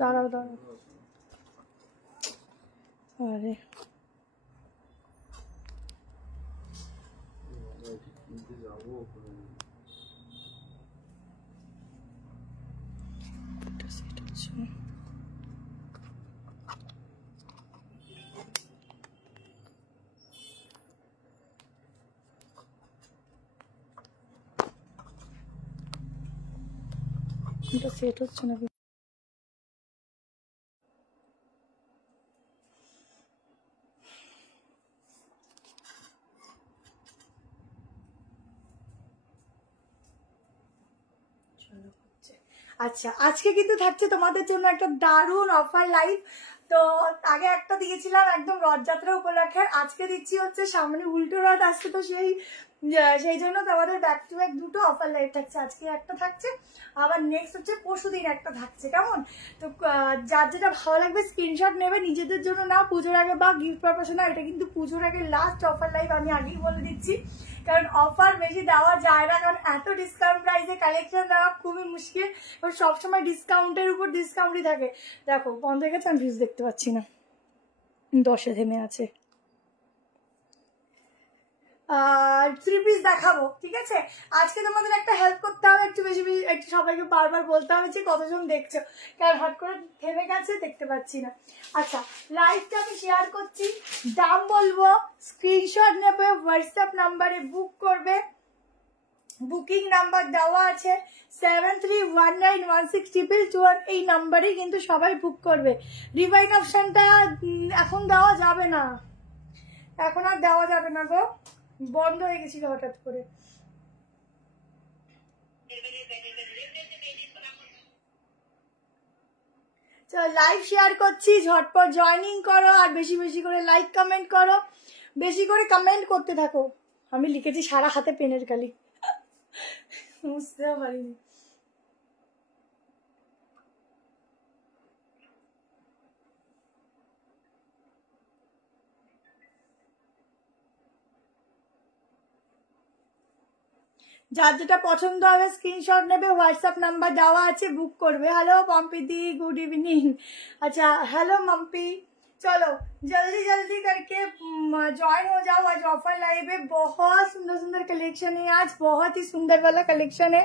দাঁড়াও দাঁড়াও, আরে সেট হচ্ছে না। এটা সেট হচ্ছে না। আচ্ছা, আজকে কিন্তু থাকছে তোমাদের জন্য একটা দারুণ অফার লাইভ। তো আগে একটা দিয়েছিলাম একদম রথযাত্রা উপলক্ষে, আজকে দিচ্ছি হচ্ছে সামনে উল্টো রথ আসছে, তো সেই জন্য তোমাদের ব্যাক টু ব্যাক দুটো অফার লাইভ থাকছে। আজকে একটা থাকছে, আবার নেক্সট হচ্ছে পরশুদিন একটা থাকছে। কেমন? তো যার যেটা ভালো লাগবে স্ক্রিনশট নেবে, নিজেদের জন্য না, পুজোর আগে বা গিফট পারপাসে না। এটা কিন্তু পুজোর আগে লাস্ট অফার লাইভ, আমি আগেই বলে দিচ্ছি, কারণ অফার বেশি দেওয়া যায় না, কারণ এত ডিসকাউন্ট প্রাইসে কালেকশন দেওয়া খুবই মুশকিল। সবসময় ডিসকাউন্টের উপর ডিসকাউন্টই থাকে। দেখো বন্ধ হয়ে গেছে, আমি ভিউজ দেখতে পাচ্ছি না, 10-এ থেমে আছে। আর 3 পিস দেখাবো, ঠিক আছে? আজকে তোমাদের একটা হেল্প করতে হবে, একটু বেশি বেশি একটু সবাইকে বারবার বলতে হবে যে কতজন দেখছো, কারণ হট করে থেমে গেছে, দেখতে পাচ্ছি না। আচ্ছা, লাইভটা আমি শেয়ার করছি, দাম বলবো, স্ক্রিনশট নেবে, হোয়াটসঅ্যাপ নাম্বারে বুক করবে। বুকিং নাম্বার দেওয়া আছে 73191622, এই নাম্বারে কিন্তু সবাই বুক করবে। রিভাইন অপশনটা এখন দেওয়া যাবে না, এখন আর দেওয়া যাবে না গো, বন্ধ হয়ে গেছিল হঠাৎ করে। লাইভ শেয়ার করছি, ঝটপট জয়েনিং করো, আর বেশি বেশি করে লাইক কমেন্ট করো, বেশি করে কমেন্ট করতে থাকো। আমি লিখেছি সারা হাতে পেনের কালি, বুঝতেও পারিনি। যার যেটা পছন্দ হবে স্ক্রিনশট নেবে, হোয়াটসঅ্যাপ নাম্বার দেওয়া আছে, বুক করবে। হ্যালো পম্পিদি, গুড इवनिंग। अच्छा हेलो मम्पी, चलो जल्दी जल्दी करके ज्वाइन हो जाओ। आज ऑफर लाइव है, बहुत सुंदर सुंदर कलेक्शन है, आज बहुत ही सुंदर वाला कलेक्शन है।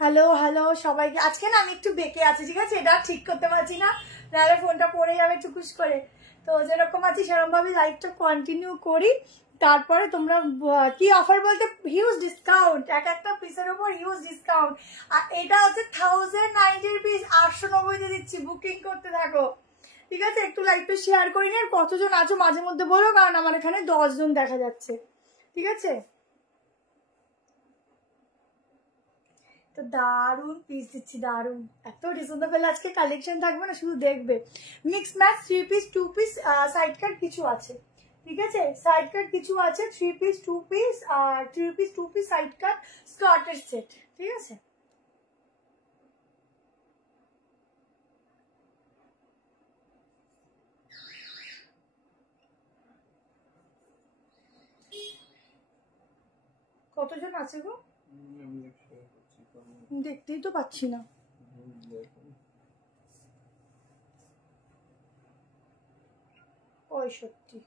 হ্যালো হ্যালো সবাইকে। আজকে না আমি একটু বেঁকে আছি, ঠিক আছে? এটা ঠিক করতে পারছি না, নাহলে ফোনটা পড়ে যাবে টুকুস করে। তো যেরকম আছি সেরকম ভাবে লাইভটা কন্টিনিউ করি, তারপরে তোমরা কি অফার বলতে হিউজ ডিসকাউন্ট, এক একটা পিসের উপর হিউজ ডিসকাউন্ট। আর এটা হচ্ছে 1090 রুপিস, 890 দিচ্ছি, বুকিং করতে থাকো, ঠিক আছে? একটু লাইভটা শেয়ার করি না, কতজন আছো মাঝে মধ্যে বলো, কারণ আমার এখানে 10 জন দেখা যাচ্ছে, ঠিক আছে? তো দারুণ পিস দিচ্ছি, দারুণ, এত রিজনেবল আজকে কালেকশন থাকবে না, শুধু দেখবে। Mix match 3 piece 2 piece side cut কিছু আছে, ঠিক আছে? সাইড কাট কিছু আছে, 3 পিস 2 পিস আর 3 পিস 2 পিস সাইড কাট স্কার্টের সেট, ঠিক আছে? কতজন আছে গো? দেখতেই তো পাচ্ছি না। ওই সত্যি,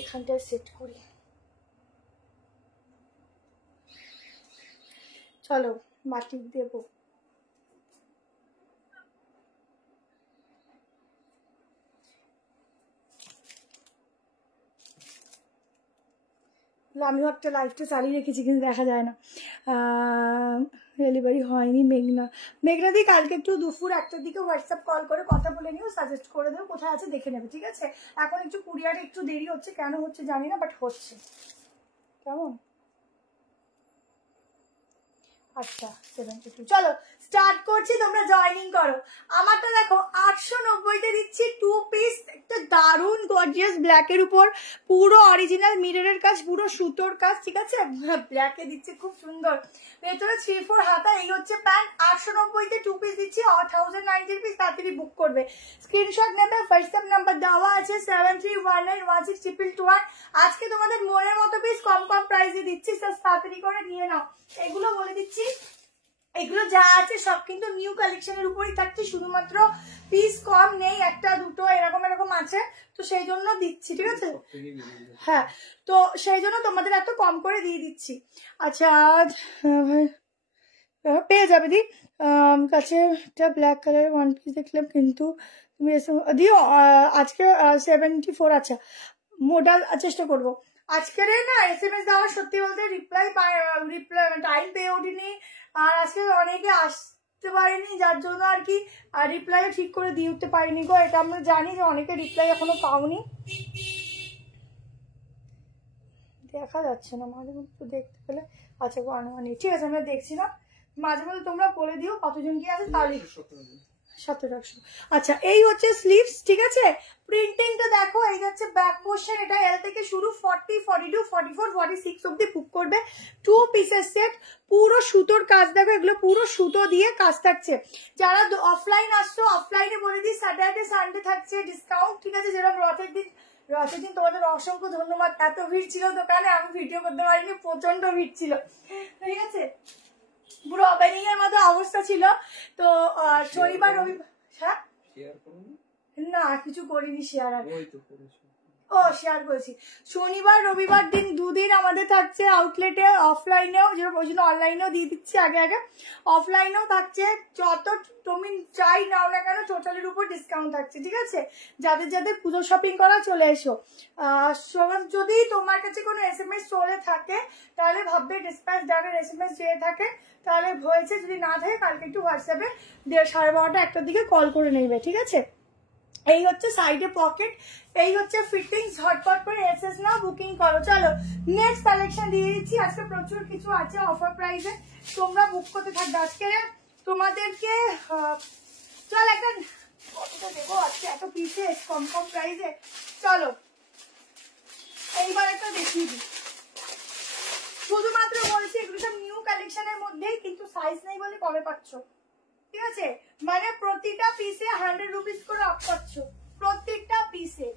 এখানটায় সেট করি, চলো মাটি দেবো। আমিও একটা লাইভটা চালিয়ে রেখেছি, কিন্তু দেখা যায় না। ডেলিভারি হয়নি। মেঘনাদি কালকে একটু দুপুর 1টার দিকে হোয়াটসঅ্যাপ কল করে কথা বলে নিও, সাজেস্ট করে দেবো কোথায় আছে দেখে নেবে, ঠিক আছে? এখন একটু কুরিয়ারে একটু দেরি হচ্ছে, কেন হচ্ছে জানি না, বাট হচ্ছে। কেমন? আচ্ছা 72 চলো স্টার্ট করছি, তোমরা জয়েনিং করো। আমারটা দেখো 890-তে দিচ্ছি 2 পিস, একটা দারুন গর্জিয়াস ব্ল্যাকের উপর পুরো অরিজিনাল মিররের কাজ, পুরো সুতোর কাজ, ঠিক আছে, ব্ল্যাকে দিচ্ছে খুব সুন্দর, ভেতরে 3/4 হাতা। এই হচ্ছে প্যান্ট, 890-তে 2 পিস দিচ্ছি 1090 রুপিস। তাড়াতাড়ি বুক করবে, স্ক্রিনশট নেবে, হোয়াটসঅ্যাপ নাম্বার দেওয়া আছে 7319162221। আজকে তোমাদের মনের মতো পিস কম কম প্রাইসে দিচ্ছি, তাড়াতাড়ি করে নিয়ে নাও। এগুলো বলে দিচ্ছি, এগুলো যা আছে সব কিন্তু নিউ কালেকশনের উপরই থাকছে, শুধুমাত্র পিস কম নেই, একটা দুটো এরকম এরকম আছে, তো সেই জন্য দিচ্ছি, ঠিক আছে। হ্যাঁ, তো সেই জন্য তোমাদের এত কম করে দিয়ে দিচ্ছি। আচ্ছা পেয়ে যাবে দি কাছে একটা ব্ল্যাক কালারের ওয়ান পিস দেখলাম, কিন্তু তুমি দিও আজকে 74। আচ্ছা মোডাল চেষ্টা করবো আজকের না SMS দেওয়ার, সত্যি বলতে রিপ্লাই টাইম পেয়ে ওঠেনি, আর আজকে অনেকে আসতে পারেনি, যার জন্য আর কি রিপ্লাই ঠিক করে দিয়ে উঠতে পারিনি গো। এটা আমরা জানি যে অনেকে রিপ্লাই এখনো পাওনি, দেখা যাচ্ছে না মাঝে মধ্যে, তো দেখতে পেলে। আচ্ছা ঠিক আছে, আমরা দেখছি না, মাঝে মধ্যে তোমরা বলে দিও কতজন কি আছে তাহলে। 1700। আচ্ছা এই হচ্ছে স্লিভস, ঠিক আছে, প্রিন্টিংটা দেখো, এই হচ্ছে ব্যাক পোর্শন, এটা এল থেকে শুরু 40 42 44 46 অব্দি বুক করবে। 2 পিসের সেট, পুরো সুতোর কাজ দেখো, এগুলো পুরো সুতো দিয়ে কাজ থাকছে। যারা অফলাইন আসছো, অফলাইনে বলে দিই স্যাটারডে সানডে থাকছে ডিসকাউন্ট, ঠিক আছে, যেরকম রথের দিন তোমাদের অসংখ্য ধন্যবাদ, এত ভিড় ছিল দোকানে, আমি ভিডিও করতে পারিনি, প্রচন্ড ভিড় ছিল, ঠিক আছে, পুরো ওপেনিং এর মতো অবস্থা ছিল। তো শনিবার রবিবার, হ্যাঁ না কিছু করিনি শেয়ার, আর ও শেয়ার করেছি। শনিবার রবিবার দিন দুদিন আমাদের থাকছে আউটলেটে, অফলাইনেও, ওই জন্য অনলাইনেও দিয়ে দিচ্ছি আগে আগে, অফলাইনেও থাকছে। যত তুমি চাই নাও না কেন টোটালের উপর ডিসকাউন্ট থাকছে, ঠিক আছে। যাদের যাদের পুজো শপিং করা চলে এসো। যদি তোমার কাছে কোনো SMS চলে থাকে তাহলে ভাববে ডিসপ্যাচ ডানের SMS চেয়ে থাকে, তাহলে হয়েছে, যদি না থাকে কালকে একটু হোয়াটসঅ্যাপে 12:30 1টার দিকে কল করে নেবে, ঠিক আছে। এই হচ্ছে সাইডে পকেট, এই হচ্ছে ফিটিং, ঝটপট করে এসএস না বুকিং করো। চলো নেক্সট কালেকশন দিয়ে দিচ্ছি, আজকে প্রচুর কিছু আছে অফার প্রাইসে, তোমরা বুক করতে থাকবে। আজকে তোমাদেরকে চল একটা কতটা দেবো আজকে, এত পিসে কম কম প্রাইসে। চলো এইবার একটা দেখিয়ে দিই, শুধুমাত্র বলছি এগুলো সব নিউ কালেকশনের মধ্যেই, কিন্তু সাইজ নেই বলে কমে পাচ্ছ, ঠিক আছে, মানে প্রতিটা পিসে 100 রুপিস করে অফ পাচ্ছ, প্রত্যেকটা পিসে,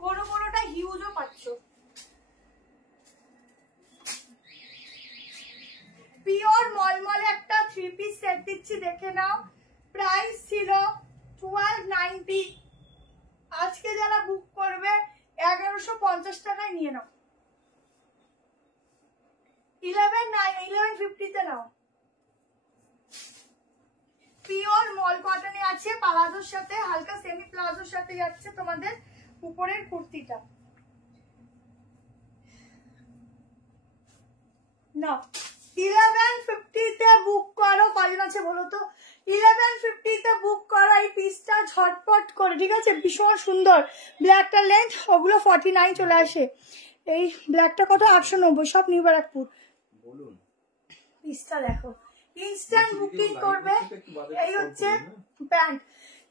কোনোটা হিউজও পাচ্ছ। পিওর মলমলে একটা 3 পিস সেট দিচ্ছি, দেখে নাও, প্রাইস ছিল 1290, আজকে যারা বুক করবে 1150 টাকায় নিয়ে নাও, 1150-তে নাও। পিওর মল কটনে আছে, প্লাজোর সাথে, হালকা সেমি প্লাজোর সাথে যাচ্ছে তোমাদের উপরের কুর্তিটা, না 1150-তে বুক করো, কজন আছে বলো তো, 1150-তে বুক করো এই পিসটা ঝটপট করে, ঠিক আছে, ভীষণ সুন্দর। ব্ল্যাকটা লেন্থ, ওগুলো 49 চলে আসে, এই ব্ল্যাকটা কত 890, সব নিউ ব্যারাকপুর। পিসটা দেখো, ইনস্ট্যান্ট বুকিং করবে, এই হচ্ছে প্যান্ট,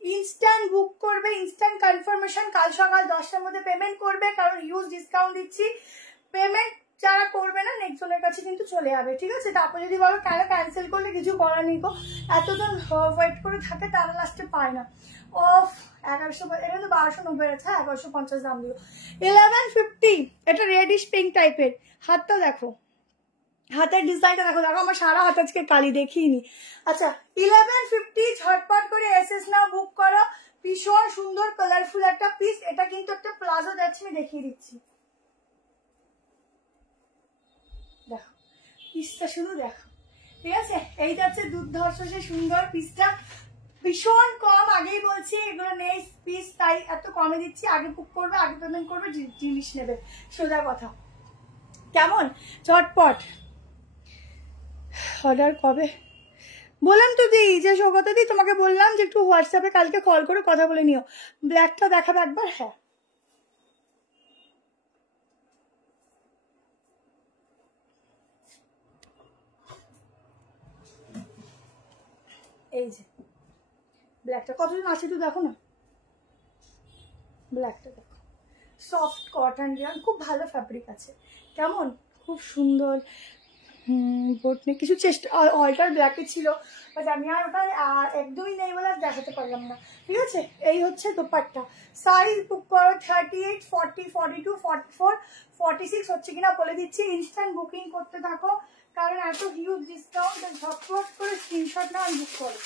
ইনস্ট্যান্ট বুক করবে, ইনস্ট্যান্ট কনফার্মেশন, কাল সকাল 10টার মধ্যে পেমেন্ট করবে, কারণ হিউজ ডিসকাউন্ট দিচ্ছি। পেমেন্ট যারা করবে না নেক্সট জনের কাছে কিন্তু চলে যাবে, ঠিক আছে। তারপর যদি বলো কেন ক্যান্সেল করলে, কিছু করার নেই গো, এতজন ওয়েট করে থাকে, তারা লাস্টে পায় না। অফ 1100, এটা তো 1290 আছে, 1150 দাম দিও। 1150, এটা রেডিশ পিঙ্ক টাইপের, হাতটা দেখো, হাতের ডিজাইনটা দেখো, দেখো আমার সারা হাত আজকে কালি দেখিনি। আচ্ছা 1150, ঝটপট করে এসএস না বুক করো, ভীষণ সুন্দর কালারফুল একটা পিস, এটা কিন্তু একটা প্লাজো যাচ্ছে, আমি দেখিয়ে দিচ্ছি, দেখো পিসটা শুধু দেখো, ঠিক আছে, এই যাচ্ছে দুর্ধর্ষ সে সুন্দর পিসটা, ভীষণ কম, আগেই বলছি এগুলো নেই পিস, তাই এত কমে দিচ্ছি, আগে বুক করবে, আগে পেমেন্ট করবে, জিনিস নেবে, সোজা কথা, কেমন, ঝটপট অর্ডার কবে বললাম তো দি, যে সৌগত দি তোমাকে বললাম যে একটু হোয়াটসঅ্যাপে কালকে কল করে কথা বলে নিও। ব্ল্যাকটা দেখাবে একবার, হ্যাঁ এই যে ব্ল্যাকটা কতজন আছে একটু দেখো না, ব্ল্যাকটা দেখো, সফট কটন রিয়ন, খুব ভালো ফ্যাব্রিক আছে, কেমন খুব সুন্দর। বোটনেক কিছু চেষ্টা অল্টার ব্ল্যাকে ছিল, বাট আমি আর ওটা একদমই নেই বলে দেখাতে পারলাম না। ঠিক আছে, এই হচ্ছে দোপাট্টা। সাইজ বুক করো 38, 40, 42, 44, 46 হচ্ছে কিনা বলে দিচ্ছি। ইনস্ট্যান্ট বুকিং করতে থাকো, কারণ এত হিউজ ডিসকাউন্ট, ঝটপট করে স্ক্রিনশট নাও বুক করো।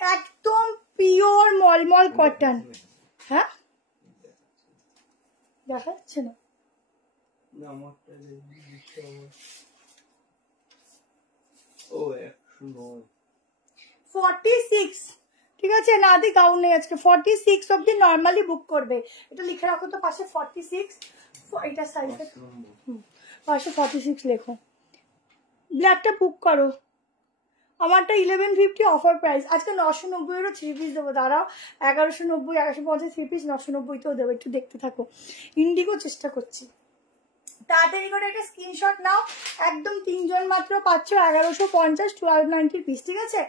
একদম পিওর মলমল কটন। হ্যাঁ দেখা যাচ্ছে না, 46, ঠিক আছে, না দি গাউন নেই আজকে, 46 অব্দি নর্মালি বুক করবে। এটা লিখে রাখো তো পাশে 46, এটা সাইজ পাশে 46 লেখো। ব্ল্যাকটা বুক করো, আমারটা 1150 অফার প্রাইস, আজকে 990-এরও 3 পিস দেবো, দাঁড়াও 1190, 1150 3 পিস 990-তেও দেবো, একটু দেখতে থাকো। ইন্ডিগো চেষ্টা করছি, তাড়াতাড়ি করে একটা স্ক্রিনশট নাও, একদম 3 জন মাত্র পাচ্ছ 1150 1290 পিস। ঠিক আছে,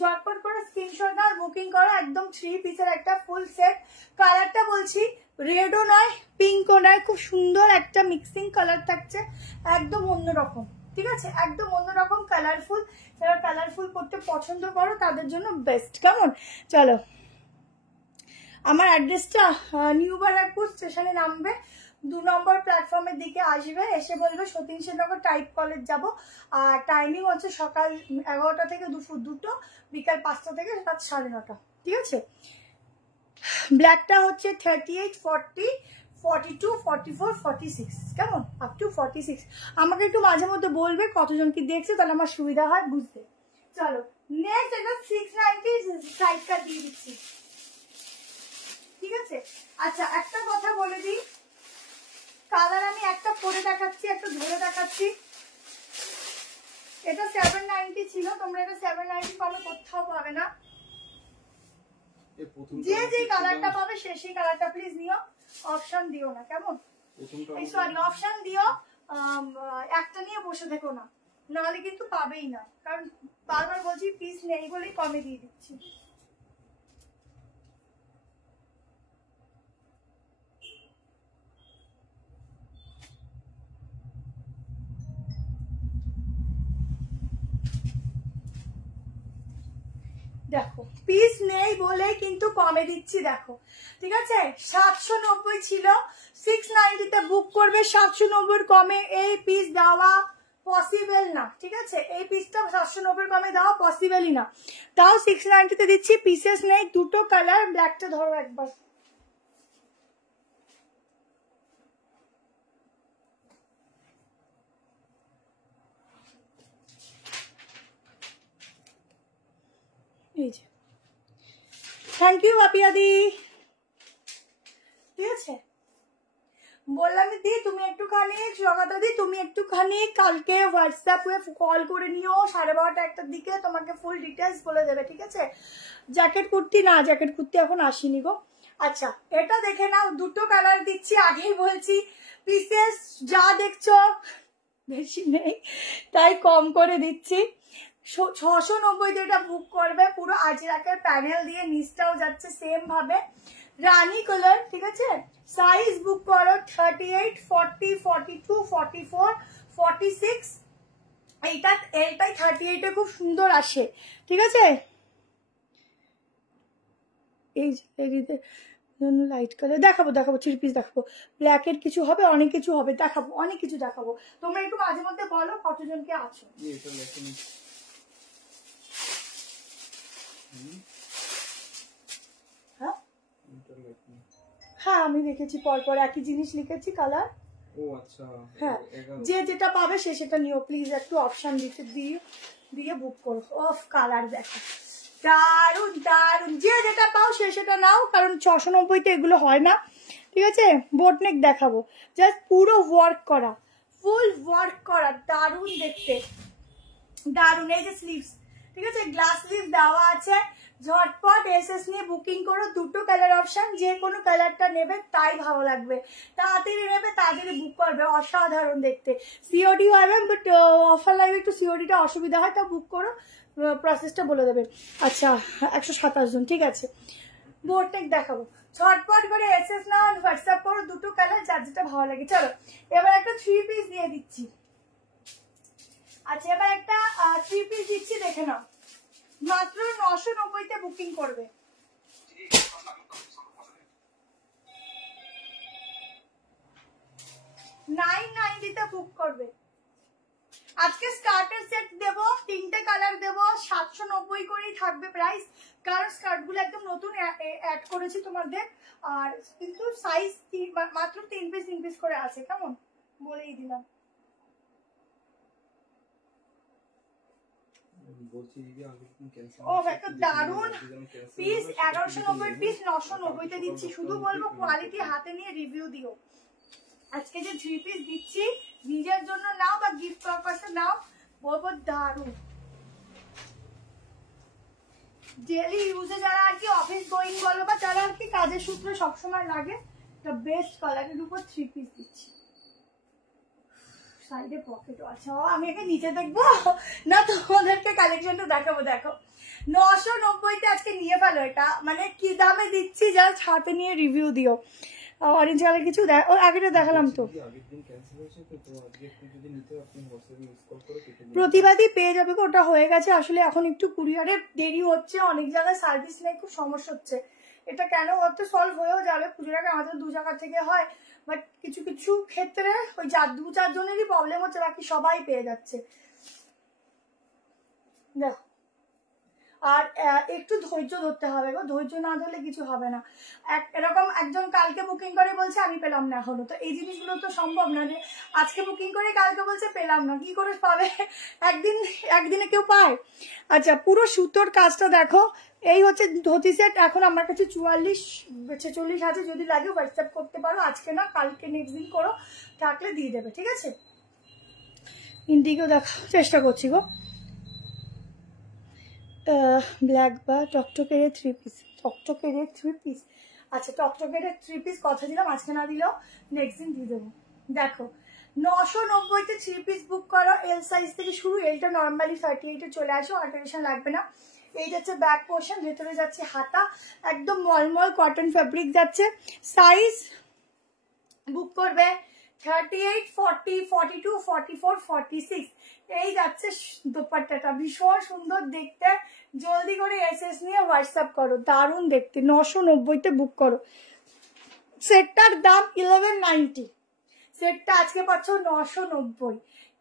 ঝটপট করে স্ক্রিনশট নাও, বুকিং করো। একদম 3 পিসের একটা ফুল সেট। কালারটা বলছি রেডও নয় পিঙ্কও নয়, খুব সুন্দর একটা মিক্সিং কালার থাকছে, একদম অন্যরকম। ঠিক আছে, একদম অন্যরকম কালারফুল, যারা কালারফুল করতে পছন্দ করো তাদের জন্য বেস্ট। কেমন, চলো আমার অ্যাড্রেসটা নিউ বারাকপুর স্টেশনে নামবে, 2 নম্বর প্ল্যাটফর্মের দিকে আসবে, এসে বলবে সতীন সেননগর টাইপ কলেজ যাব। আর টাইমিং হচ্ছে সকাল 11টা থেকে দুপুর 2টো, বিকাল 5টা থেকে রাত 9:30। ঠিক আছে, ব্ল্যাকটা হচ্ছে 38, 40, 42, 44, 46, কেমন আপ টু 46। আমাকে একটু মাঝে মধ্যে বলবে কতজন কি দেখছে, তাহলে আমার সুবিধা হয় বুঝতে। চলো নেক্সট একটা 690 সাইজটা দিয়ে দিচ্ছি। ঠিক আছে, আচ্ছা একটা কথা বলে দিই, কালার আমি একটা পরে দেখাচ্ছি, একটা ধরে দেখাচ্ছি। এটা 790 ছিল, তোমরা এটা 790 পাবে, কোথাও পাবে না। যে যে কালারটা পাবে সেই কালারটা প্লিজ নিও, অপশন দিও না, কেমন, এই সরি অপশন দিও, একটা নিয়ে বসে থেকো না, নাহলে কিন্তু পাবেই না, কারণ বারবার বলছি পিস নেই বলেই কমে দিয়ে দিচ্ছি। দেখো পিস নেই বলেই কিন্তু কমে দিচ্ছি, দেখো ঠিক আছে। 790 ছিল, 690-তে বুক করবে, 790-এর কমে এই পিস দেওয়া পসিবল না। ঠিক আছে, এই পিসটা 790-এর কমে দেওয়া পসিবলই না, তাও 690-তে দিচ্ছি। পিসেস নেই, দুটো কালার, ব্ল্যাকটা ধরো একবার, এই যে থ্যাংক ইউ বাপিয়াদি। ঠিক আছে, বললাম দি তুমি একটুখানি জগাতা দি, তুমি একটুখানি কালকে হোয়াটসঅ্যাপে কল করে নিও 12:30 1টার দিকে, তোমাকে ফুল ডিটেলস বলে দেবে। ঠিক আছে, জ্যাকেট কুর্তি না, জ্যাকেট কুর্তি এখন আসেনি গো। আচ্ছা এটা দেখে নাও, দুটো কালার দিচ্ছি, আগেই বলছি পিসেস যা দেখছো বেশি নেই তাই কম করে দিচ্ছি। 690-তে এটা বুক করবে, পুরো আজরাকের প্যানেল দিয়ে, নিচটাও যাচ্ছে সেম ভাবে, রানী কালার। ঠিক আছে, সাইজ বুক করো 38, 40, 42, 44, 46, এইটাই 38-এ খুব সুন্দর আসে। ঠিক আছে, এই লেডিদের লাইট কালার দেখাবো, 3 পিস দেখাবো, ব্ল্যাকের কিছু হবে, অনেক কিছু হবে, দেখাবো, অনেক কিছু দেখাবো। তোমরা একটু মাঝে মধ্যে বলো কতজনকে আছো। হ্যাঁ আমি দেখেছি, পরপর একই জিনিস লিখেছি কালার। ও আচ্ছা, হ্যাঁ যে যেটা পাবে সেটা নিও প্লিজ, একটু অপশন দিয়ে বুক করো। অফ কালার দেখো, দারুন দারুন, যে যেটা পাও সেটা নাও, কারণ 690-তে এগুলো হয় না। ঠিক আছে, বোটনেক দেখাবো, জাস্ট পুরো ওয়ার্ক করা, ফুল ওয়ার্ক করা, দারুন দেখতে, দারুন। এই যে স্লিভস, ঠিক আছে, গ্লাস স্লিভ দেওয়া আছে, ঝটপট এসএস নিয়ে বুকিং করো, দুটো কালার অপশন, যে কোনো কালারটা নেবে তাই ভালো লাগবে, তাড়াতাড়ি নেবে তাড়াতাড়ি বুক করবে, অসাধারণ দেখতে। সিওডি হবে, বাট অফার লাইভে একটু সিওডিটা অসুবিধা হয়, তা বুক করো, প্রসেসটা বলে দেবে। আচ্ছা 127 জন, ঠিক আছে। বোর্ডটেক দেখাবো, ঝটপট করে এসএস নাও, হোয়াটসঅ্যাপ করো, দুটো কালার যার যেটা ভালো লাগে। চলো এবার একটা 3 পিস দিয়ে দিচ্ছি। আচ্ছা এবার একটা 3 পিস দিচ্ছি, দেখে নাও, মাত্র 990-তে বুকিং করবে। 990-তে বুক করবে। আজকে স্কার্টের সেট দেবো, 3টে কালার দেবো, 790 করেই থাকবে প্রাইস, কারণ স্কার্টগুলো একদম নতুন অ্যাড করেছি তোমাদের। আর কিন্তু সাইজ মাত্র 3 পিস করে আছে, কেমন বলেই দিলাম। ও একটা দারুন পিস, 1190 পিস 990-তে দিচ্ছি। শুধু বলবো কোয়ালিটি হাতে নিয়ে রিভিউ দিও। আজকে যে 3 পিস দিচ্ছি, নিজের জন্য নাও বা গিফট পারপাসে নাও, বলবো দারুন। ডেলি ইউজে যারা আর কি অফিস গোয়িং বলো বা যারা আর কি কাজের সূত্রে সবসময় লাগে, তো বেস্ট কালারের উপর 3 পিস দিচ্ছি। সাইডে পকেটও আছে। আমি একে নিচে দেখবো না, তোমাদেরকে কালেকশনটা দেখাবো। দেখো 990-তে আজকে নিয়ে ফেলো। এটা মানে কি দামে দিচ্ছি জাস্ট হাতে নিয়ে রিভিউ দিও। অরেঞ্জ কালার কিছু আগেটা দেখালাম তো, প্রতিবাদী পেয়ে যাবে। ওটা হয়ে গেছে, আসলে এখন একটু কুরিয়ারে দেরি হচ্ছে, অনেক জায়গায় সার্ভিস নেই, খুব সমস্যা হচ্ছে। এটা কেন হতে সলভ হয়েও যাবে, পুজোর আগে আমাদের 2 জায়গা থেকে হয়, বাট কিছু কিছু ক্ষেত্রে ওই 2-4 জনেরই প্রবলেম হচ্ছে, বাকি সবাই পেয়ে যাচ্ছে। দেখো আর একটু ধৈর্য ধরতে হবে গো, ধৈর্য না ধরলে কিছু হবে না। এরকম একজন কালকে বুকিং করে বলছে আমি পেলাম না এখনো, তো এই জিনিসগুলো তো সম্ভব না যে আজকে বুকিং করে কালকে বলছে পেলাম না, কি করে পাবে? একদিনে কেউ পায়? আচ্ছা পুরো সুতোর কাজটা দেখো, এই হচ্ছে ধুতি সেট। এখন আমার কাছে 44-46 আছে, যদি লাগে হোয়াটসঅ্যাপ করতে পারো, আজকে না কালকে নেক্সট দিন করো, থাকলে দিয়ে দেবে, ঠিক আছে। ইন্ডিগো দেখার চেষ্টা করছি গো, ব্ল্যাক বা টকটকের 3 পিস, টকটকের 3 পিস। আচ্ছা টকটকের 3 পিস কথা দিলাম, আজকে না দিলেও নেক্সট দিন দিয়ে দেবো। দেখো 990-তে 3 পিস বুক করো, এল সাইজ থেকে শুরু। এলটা নর্মালি 38-এ চলে আসো, অল্টারেশন লাগবে না। এই যাচ্ছে ব্যাক পোর্শন, ভেতরে যাচ্ছে হাতা, একদম মলমল কটন ফ্যাব্রিক যাচ্ছে। সাইজ বুক করবে 38, 40, 42, 44, 46। এই যাচ্ছে দোপাট্টাটা, ভীষণ সুন্দর দেখতে। জলদি করে এসএস নিয়ে হোয়াটসঅ্যাপ করো, দারুণ দেখতে। 990-তে বুক করো। সেটটার দাম 1190, সেটটা আজকে পাচ্ছ 990।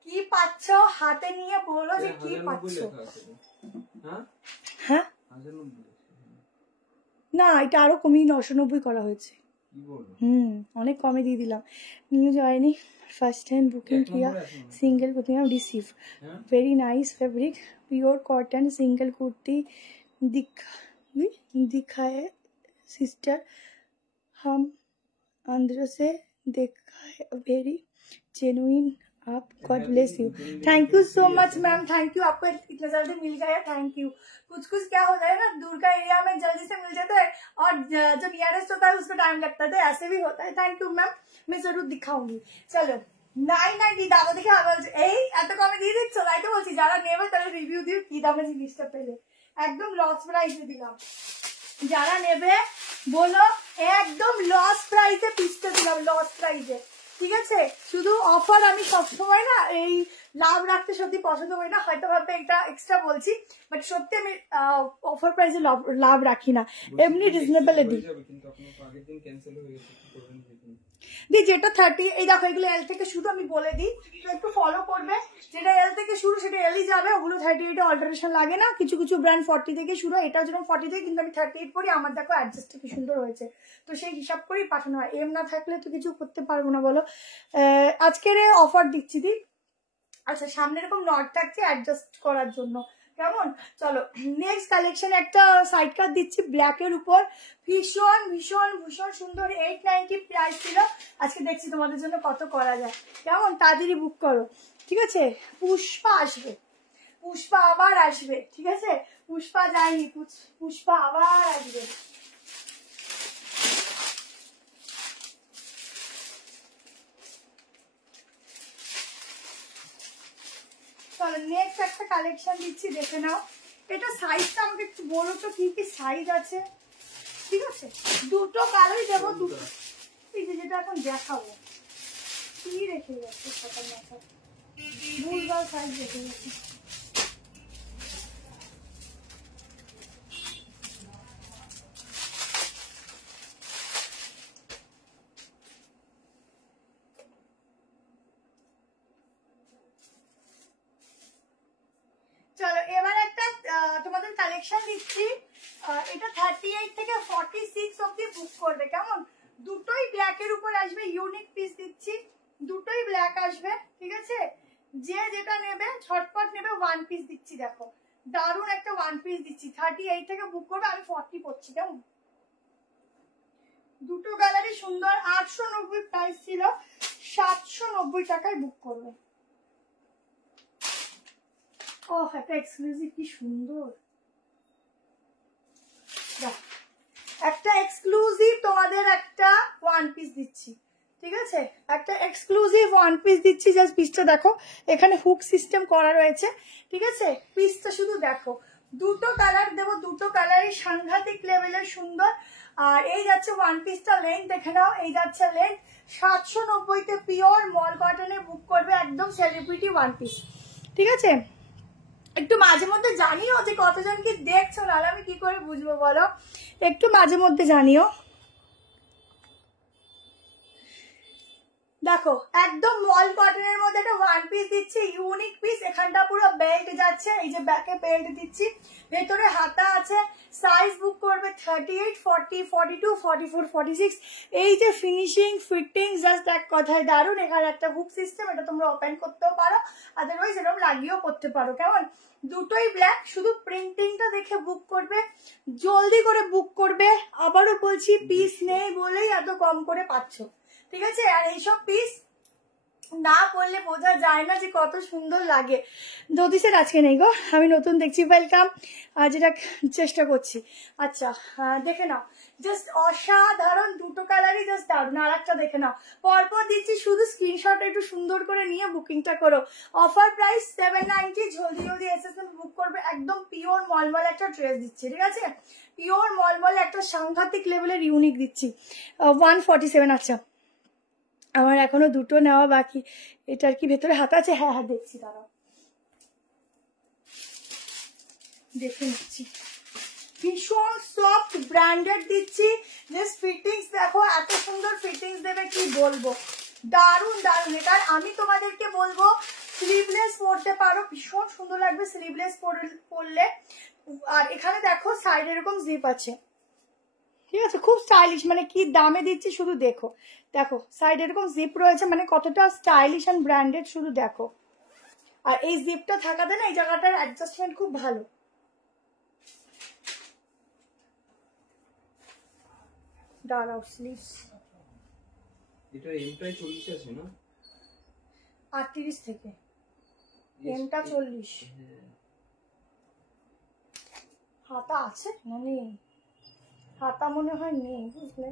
কি পাচ্ছ হাতে নিয়ে বলো যে কি পাচ্ছ। হ্যাঁ না, এটা আরো কমিয়ে 990 করা হয়েছে। অনেক কমে দিয়ে দিলাম। নিউ জয়নি फर्स्ट टाइम बुकिंग किया, सिंगल कुर्ती में receive, very nice fabric, pure cotton, single kurti दिखाए सिस्टर, हम अंदर से देखा है, वेरी जेन्युइन, आप God bless you. Thank you so much ma'am, thank you. आपको इतना जल्दी मिल गया, थैंक यू। कुछ क्या होता है ना, दूर का एरिया में जल्दी से मिल जाता है, और जो नियरेस्ट होता है उसको टाइम लगता है, तो ऐसे भी होता है। थैंक यू मैम, मैं जरूर दिखाऊंगी। चलो 990 দাদা দেখে আবার এই এত কমে দিয়ে দিচ্ছ, তাই তো বলছি যারা নেবে তারা রিভিউ দিও কি দামে জিনিসটা পেলে। একদম লস প্রাইসে দিলাম, যারা নেবে বলো একদম লস প্রাইসে পিসটা দিলাম, লস প্রাইসে, ঠিক আছে। শুধু অফার আমি সবসময় না এই লাভ রাখতে সত্যি পছন্দ করি না, হয়তো ভাবে এটা এক্সট্রা বলছি, বাট সত্যি আমি অফার প্রাইসে লাভ রাখি না, এমনি রিজনেবল দিই। দি যেটা 30, এই দেখো এগুলো এল থেকে শুরু, আমি বলে দিই তো একটু ফলো করবে। যেটা এল থেকে শুরু সেটা এলই যাবে, ওগুলো 38-এ অল্টারেশন লাগে না। কিছু কিছু ব্র্যান্ড 40 থেকে শুরু, এটা যেরকম 40 থেকে, কিন্তু আমি 38 পরি, আমার দেখো অ্যাডজাস্টটা কি সুন্দর হয়েছে, তো সেই হিসাব করেই পাঠানো হয়। এম না থাকলে তো কিছু করতে পারবো না বলো। আজকের অফার দিচ্ছি দি। আচ্ছা সামনে এরকম নট থাকছে অ্যাডজাস্ট করার জন্য, কেমন। চলো নেক্সট কালেকশন, একটা সাইড কাট দিচ্ছি ব্ল্যাকের উপর, ভীষণ ভীষণ ভীষণ সুন্দর। 890 প্রাইস ছিল, আজকে দেখছি তোমাদের জন্য কত করা যায়, কেমন। তাড়াতাড়ি বুক করো, ঠিক আছে। পুষ্পা আসবে, পুষ্পা আবার আসবে, ঠিক আছে? পুষ্পা যায়নি, পুষ্পা আবার আসবে। চলো নেক্সট একটা কালেকশন দিচ্ছি, দেখে নাও। এটা সাইজটা আমাকে একটু বলো তো কি কি সাইজ আছে, ঠিক আছে? দুটো কালারই দেবো, দুটো। এই যে যেটা এখন দেখাবো কি রেখে গেছে, সকাল মাথা ভুলভাল সাইজ রেখে গেছে। চলো এবার একটা তোমাদের কালেকশন দিচ্ছি। এটা 38 থেকে 46 অবধি বুক করবে, কেমন? দুটোই ব্ল্যাকের উপর আসবে, ইউনিক পিস দিচ্ছি, দুটোই ব্ল্যাক আসবে, ঠিক আছে? যে যেটা নেবে ঝটপট নেবে, ওয়ান পিস দিচ্ছি, দেখো দারুণ একটা ওয়ান পিস দিচ্ছি। 38 থেকে বুক করবে, আমি 40 করছি, কেমন? দুটো গ্যালারি সুন্দর, 890 প্রাইস ছিল, 790 টাকায় বুক করবে। ও একটা এক্সক্লুসিভ, কি সুন্দর, একটা এক্সক্লুসিভ তোমাদের একটা ওয়ান পিস দিচ্ছি, ঠিক আছে? একটা এক্সক্লুসিভ ওয়ান পিস দিচ্ছি, জাস্ট পিসটা দেখো, এখানে হুক সিস্টেম করা রয়েছে, ঠিক আছে? পিসটা শুধু দেখো, দুটো কালার দেবো, দুটো কালারই সাংঘাতিক লেভেলের সুন্দর। আর এই যাচ্ছে ওয়ান পিসটা লেন্থ, দেখে নাও, এই যাচ্ছে লেন্থ। 790-তে পিওর মল কটনে বুক করবে, একদম সেলিব্রিটি ওয়ান পিস, ঠিক আছে? একটু মাঝে মধ্যে জানিও যে কতজন কি দেখছো, নাহলে আমি কি করে বুঝবো বলো, একটু মাঝে মধ্যে জানিও। দেখো একদম মল কটনের মধ্যে একটা ওয়ান পিস দিচ্ছি, ইউনিক পিস। এখানটা পুরো বেল্ট যাচ্ছে, এই যে ব্যাকে বেল্ট দিচ্ছি, ভেতরে হাতা আছে। সাইজ বুক করবে 38, 40, 42, 44, 46। এই যে ফিনিশিং ফিটিং জাস্ট এক কথায় দারুণ। এখানে একটা হুক সিস্টেম, এটা তোমরা ওপেন করতেও পারো, আদারওয়াইজ এরকম লাগিয়েও করতে পারো, কেমন? দুটোই ব্ল্যাক, শুধু প্রিন্টিংটা দেখে বুক করবে, জলদি করে বুক করবে। আবারও বলছি, পিস নেই বলেই এত কম করে পাচ্ছ, ঠিক আছে? আর এইসব পিস না করলে বোঝা যায় না যে কত সুন্দর লাগে। জ্যোতিষের আজকে নেই গো, আমি নতুন দেখছি, ওয়েলকাম, যেটা চেষ্টা করছি। আচ্ছা দেখে নাও, জাস্ট অসাধারণ, দুটো কালারই জাস্ট দারুণ। আর একটা দেখে নাও, পরপর দিচ্ছি, শুধু স্ক্রিনশট একটু সুন্দর করে নিয়ে বুকিংটা করো। অফার প্রাইস 790, জলদি জলদি এসএসএম বুক করবে। একদম পিওর মলমল একটা ড্রেস দিচ্ছি, ঠিক আছে? পিওর মলমল একটা সাংঘাতিক লেভেলের ইউনিক দিচ্ছি, 147। আচ্ছা আমার এখনো দুটো নেওয়া বাকি। এটার কি ভেতরে হাত আছে? হ্যাঁ হ্যাঁ দেখছি, দাঁড়াও দেখে নিচ্ছি। ভীষণ সফট ব্র্যান্ডেড দিচ্ছি, জাস্ট ফিটিংস দেখো, এত সুন্দর ফিটিংস দেবে কি বলবো, দারুণ দারুণ। এটার আমি তোমাদেরকে বলবো স্লিভলেস পরতে পারো, ভীষণ সুন্দর লাগবে স্লিভলেস পরলে। আর এখানে দেখো সাইড এরকম জিপ আছে, ঠিক আছে? খুব স্টাইলিশ, মানে কি দামে দিচ্ছি শুধু দেখো, দেখো সাইড এরকম জিপ রয়েছে, মানে কতটা স্টাইলিশ এন্ড ব্র্যান্ডেড শুধু দেখো। আর এই জিপটা থাকাতে না এই জায়গাটার অ্যাডজাস্টমেন্ট খুব ভালো। দাঁড়াও, স্লিভস এটা এমটাই 40 আছে না? 38 থেকে এমটা 40। হাতা আছে না? নেই, হাতা মনে হয় নেই, বুঝলে?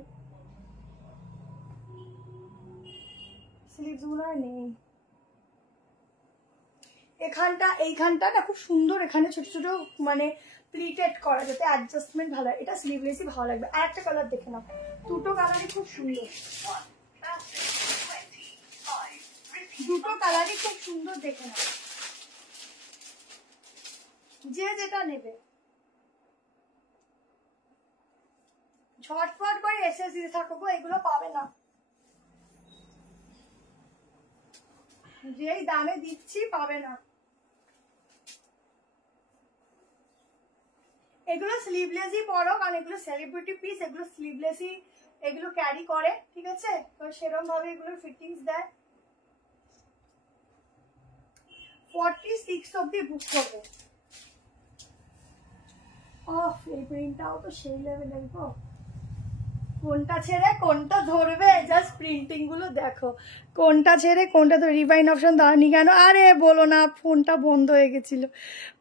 স্লিভস গুলো নেই। এখানটা এইখানটা না খুব সুন্দর, এখানে ছোট ছোট মানে প্লিটেড করা, যাতে অ্যাডজাস্টমেন্ট ভালো হয়। এটা স্লিভলেসই ভালো লাগবে। আর একটা কালার দেখে নাও, দুটো কালারই খুব সুন্দর, দুটো কালারই খুব সুন্দর, দেখে নাও যে যেটা নেবে। ঝটপট করে এসে দিতে থাকো গো, এগুলো পাবে না, যেই দামে দিচ্ছি পাবে না। এগুলো স্লিভলেসই পরো, কারণ এগুলো সেলিব্রিটি পিস, এগুলো স্লিভলেসই এগুলো ক্যারি করে, ঠিক আছে? তো সেরকম ভাবে এগুলোর ফিটিংস দেয়। 46 অব্দি বুক করবে। এই প্রিন্টটাও তো সেই লেভেলের গো, কোনটা ছেড়ে কোনটা ধরবে, জাস্ট প্রিন্টিং গুলো দেখো, কোনটা ছেড়ে কোনটা ধরে। রিভাইন অপশন দাওনি কেন? আরে বলো না, ফোনটা বন্ধ হয়ে গেছিল,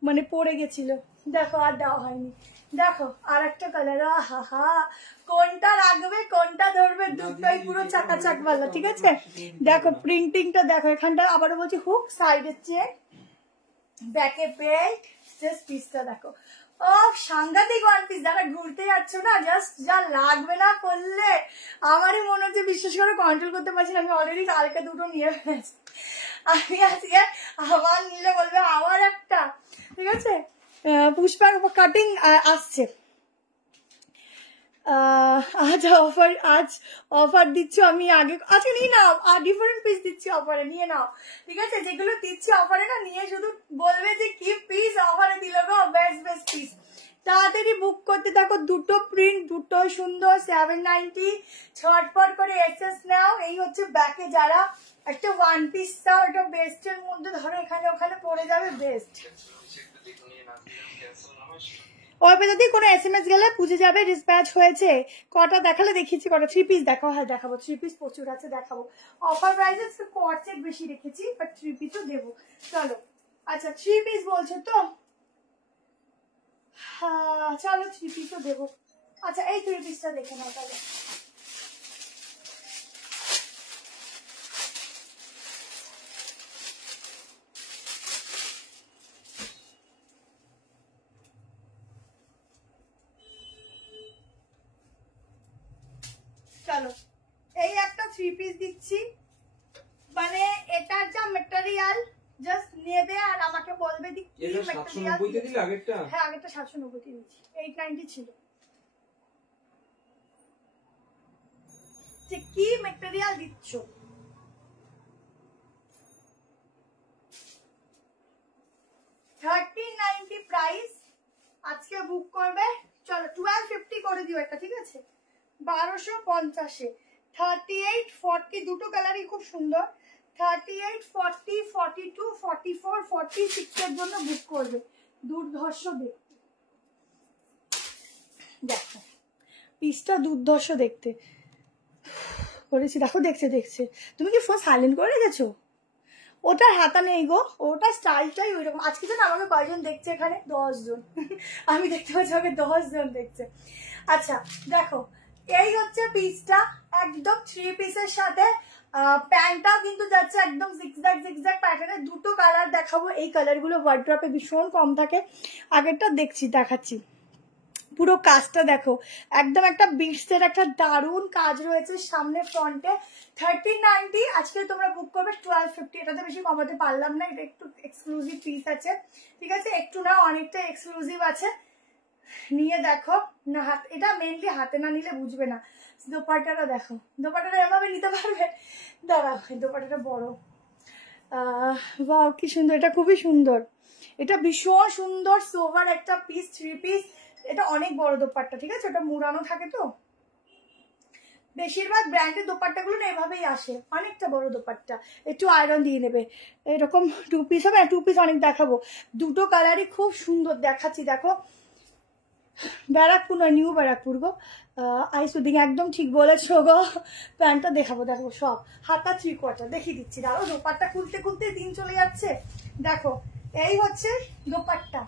মানে পড়ে গেছিল, দেখো আর দেওয়া হয়নি। দেখো আর একটা কালার, হা হা, কোনটা রাখবে কোনটা ধরবে দুটোই পুরো চাকাচাক বালা, ঠিক আছে। দেখো প্রিন্টিংটা দেখো, এখানটা আবারও বলছি হুক, সাইডের চেয়ে ব্যাকে বেল্ট, জাস্ট পিসটা দেখো, ও সাংঘাতিক ওয়ান পিস। যারা ঘুরতে যাচ্ছ না, জাস্ট যা লাগবে না করলে, আমারই মনে হচ্ছে বিশ্বাস করে কন্ট্রোল করতে পারছি না। আমি অলরেডি কালকে দুটো নিয়ে ফেলেছি, আমি আজকে আমার নিলে বলবে আমার একটা, ঠিক আছে। পুষ্পার কাটিং আসছে, আজ অফার দিচ্ছি আমি, আজকে নিয়ে নাও, আর ডিফারেন্ট পিস দিচ্ছি অফারে, নিয়ে নাও, ঠিক আছে। যেগুলো দিচ্ছি অফারে না, নিয়ে শুধু বলবে যে কি পিস অফারে দিল গো, বেস্ট বেস্ট পিস। তাড়াতাড়ি বুক করতে থাকো, দুটো প্রিন্ট, দুটো সুন্দর, 790, ছটপট করে এসএস নাও। এই হচ্ছে ব্যাকে যারা একটা ওয়ান পিস চাও, এটা বেস্টের মধ্যে ধরো এখানে ওখানে পড়ে যাবে, বেস্ট। অর্পিতা দি কোনো SMS গেলে বুঝে যাবে ডিসপ্যাচ হয়েছে। কটা দেখালে দেখিয়েছি, কটা 3 পিস দেখাও, হ্যাঁ দেখাবো, 3 পিস প্রচুর আছে, দেখাবো। অফার প্রাইসে কোয়ার্ড সেট বেশি রেখেছি, বাট 3 পিসও দেবো। চলো আচ্ছা 3 পিস বলছো তো, হ্যাঁ চলো 3 পিসও দেবো। আচ্ছা এই 3 পিসটা দেখে নাও তাহলে। চলো এই একটা 3 পিস দিচ্ছি, মানে এটার যা ম্যাটেরিয়াল জাস্ট নেবে আর আমাকে বলবে দি কি ম্যাটেরিয়াল। 790 তে দিলে আগেরটা? হ্যাঁ আগেরটা 790 তে দিয়েছি, 890 ছিল। যে কি ম্যাটেরিয়াল দিচ্ছ, $1390 প্রাইস, আজকে বুক করবে। চলো 1250 করে দিও একটা, ঠিক আছে, 1250-এ 38, 40 দুটো কালারই খুব সুন্দর। 38, 40, 42, 44, 46 এর জন্য বুক করবে, দুর্ধর্ষ দেখতে। দেখো পিসটা দুর্ধর্ষ দেখতে করেছি, দেখো দেখছে। তুমি কি ফোন সাইলেন্ট করে রেখেছো? ওটার হাতা নেই গো, ওটা স্টাইলটাই ওইরকম। আজকে যেন আমাকে কয়জন দেখছে এখানে, 10 জন। আমি দেখতে পাচ্ছি আমাকে 10 জন দেখছে। আচ্ছা দেখো এই হচ্ছে পিসটা, একদম 3 পিসের সাথে প্যান্টটাও কিন্তু যাচ্ছে একদম জিগজ্যাগ প্যাটার্নের। দুটো কালার দেখাবো, এই কালারগুলো ওয়ার্ড্রপে ভীষণ কম থাকে। আগেরটা দেখাচ্ছি, পুরো কাজটা দেখো, একদম একটা বিটসের একটা দারুণ কাজ রয়েছে সামনে ফ্রন্টে। 1390, আজকে তোমরা বুক করবে 1250। এটাতে বেশি কমাতে পারলাম না, এটা একটু এক্সক্লুসিভ পিস আছে, ঠিক আছে, একটু না অনেকটা এক্সক্লুসিভ আছে। নিয়ে দেখো না, এটা মেনলি হাতে না নিলে বুঝবে না। দোপাট্টাটা দেখো, দোপাট্টাটা এভাবে নিতে পারবে, দাঁড়াও দোপাট্টাটা বড়, বাহ কি সুন্দর, এটা খুবই সুন্দর, এটা ভীষণ সুন্দর সোভার একটা পিস, 3 পিস। এটা অনেক বড় দোপাট্টা, ঠিক আছে, ওটা মুড়ানো থাকে তো, বেশিরভাগ ব্র্যান্ডের দোপাট্টাগুলো না এভাবেই আসে, অনেকটা বড় দোপাট্টা, একটু আয়রন দিয়ে নেবে। এরকম 2 পিস হবে না, 2 পিস অনেক দেখাবো, দুটো কালারই খুব সুন্দর দেখাচ্ছি। দেখো ব্যারাকপুর নয়, নিউ ব্যারাকপুর গো, আইসুদিং একদম ঠিক বলেছো গো। প্যান্টটা দেখাবো, দেখো সব হাতা 3/4 দেখিয়ে দিচ্ছি, দাঁড়াও দোপাট্টা খুলতে দিন চলে যাচ্ছে। দেখো এই হচ্ছে দোপাট্টা,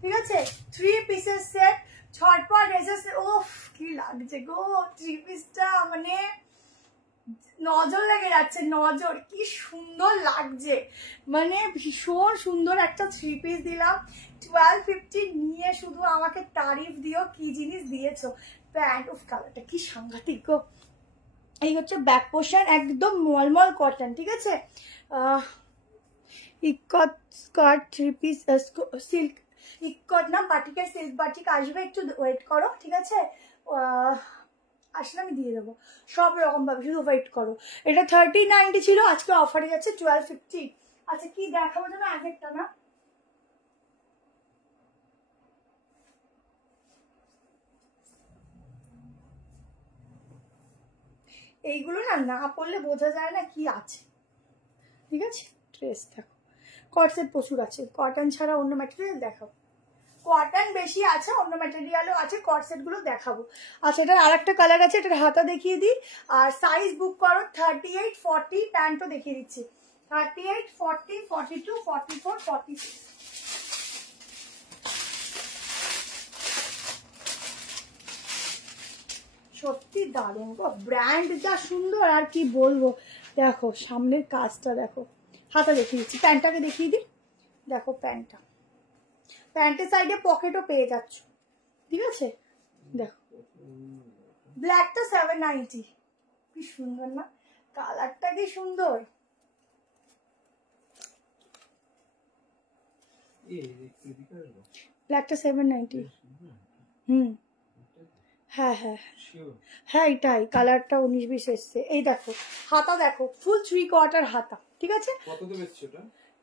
ঠিক আছে, 3 পিসের সেট, ছটপট এসেছে। ওফ কি লাগছে গো 3 পিসটা, মানে নজর লেগে যাচ্ছে, নজর, কি সুন্দর লাগছে, মানে ভীষণ সুন্দর একটা 3 পিস দিলাম 1250। নিয়ে শুধু আমাকে তারিফ দিও কি জিনিস দিয়েছো। প্যান্ট, উফ কালারটা কি সাংঘাতিক গো। এই হচ্ছে ব্যাক পোর্শন, একদম মলমল কটন, ঠিক আছে, ইকট স্কার্ট 3 পিস সিল্ক, ইকট না বাটিকের সিল্ক বাটিক আসবে, একটু ওয়েট করো, ঠিক আছে, আসলে আমি দিয়ে দেবো সব রকম ভাবে, শুধু ওয়েট করো। এটা 1390 ছিল, আজকে অফারে যাচ্ছে 1250। আচ্ছা কি দেখাবো যেন আগেরটা না, এইগুলো না পড়লে বোঝা যায় না কি আছে, ঠিক আছে। ড্রেস দেখো, কট সেট প্রচুর আছে, কটন ছাড়া অন্য ম্যাটেরিয়াল দেখাও। কটন বেশি আছে, অন্য ম্যাটেরিয়ালও আছে, কর্সেট গুলো দেখাবো। আচ্ছা, এটার আরেকটা কালার আছে, এটার হাতা দেখিয়ে দিই। আর সাইজ বুক করো 38, 40, প্যান্টও দেখিয়ে দিচ্ছি 38, 40, 42, 44, 46। সত্যি দারুণ গো, ব্র্যান্ড যা সুন্দর আর কি বলবো। দেখো সামনের কাজটা দেখো, হাতা দেখিয়ে দিচ্ছি, প্যান্টটাকে দেখিয়ে দিই। দেখো প্যান্টটা, প্যান্টের সাইডে পকেটও পেয়ে যাচ্ছ, ঠিক আছে। দেখো ব্ল্যাকটা 790, কি সুন্দর না, কালারটা কি সুন্দর। ব্ল্যাকটা 790। হ্যাঁ হ্যাঁ হ্যাঁ, এটাই কালারটা 19-20 এসছে। এই দেখো হাতা দেখো, ফুল 3/4 হাতা, ঠিক আছে।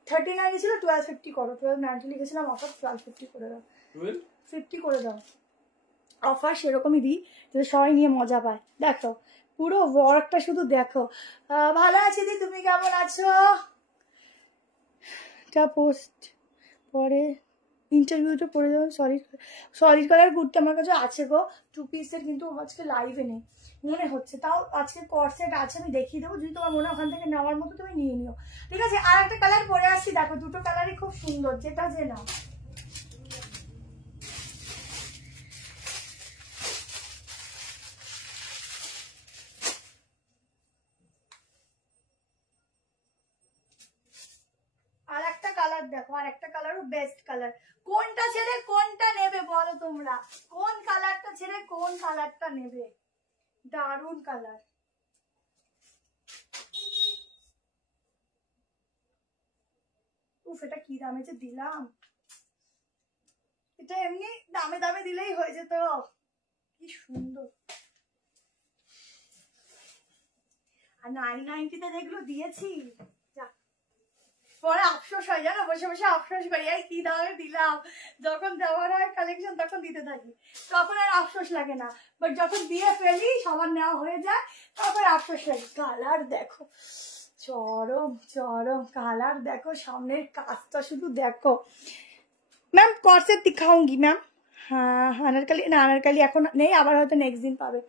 39 ছিল, 1250 করো, 1290 লিখেছিলাম, অফার 1250 করে দাও, 1250 করে দাও। অফার সেরকমই দিই যাতে সবাই নিয়ে মজা পায়। দেখো পুরো ওয়ার্কটা শুধু দেখো। ভালো আছি দি, তুমি কেমন আছো? এটা পোস্ট পরে ইন্টারভিউটা পড়ে যাবেন। সলিড কালার কুর্তি আমার কাছে আছে গো, 2 পিসের, কিন্তু আজকে লাইভে নেই মনে হচ্ছে। তাও আজকে কর্সেট আছে, আমি দেখিয়ে দেবো, যদি তোমার মনে ওখান থেকে নেওয়ার মতো তুমি নিয়ে নিও, ঠিক আছে। আর একটা কালার পরে আসছি, দেখো দুটো কালারই খুব সুন্দর, যেটা যে নাও। আর একটা কালার দেখো, আর একটা কালারও বেস্ট কালার। কোনটা ছেড়ে কোনটা নেবে বলো তোমরা, কোন কালারটা ছেড়ে কোন কালারটা নেবে? দারুন কালার। উফ, এটা কি দামে যে দিলাম, এটা এমনি দামে দামে দিলেই হয়ে যেত। কি সুন্দর। আর 990-তে যেগুলো দিয়েছি, পরে আফসোস হয় জানো, বসে বসে আফসোস করি, এই কি দামে দিলাম। যখন দেওয়ার হয় কালেকশন তখন দিতে থাকি, তখন আর আফসোস লাগে না, বাট যখন দিয়ে ফেলি সবার নেওয়া হয়ে যায় তখন আফসোস লাগে। কালার দেখো, চরম চরম কালার দেখো, সামনের কাজটা শুধু দেখো। ম্যাম কর্সেট দিখাऊंगी ম্যাম। হ্যাঁ আনারকালি, না আনারকালি এখন নেই, আবার হয়তো নেক্সট দিন পাবে।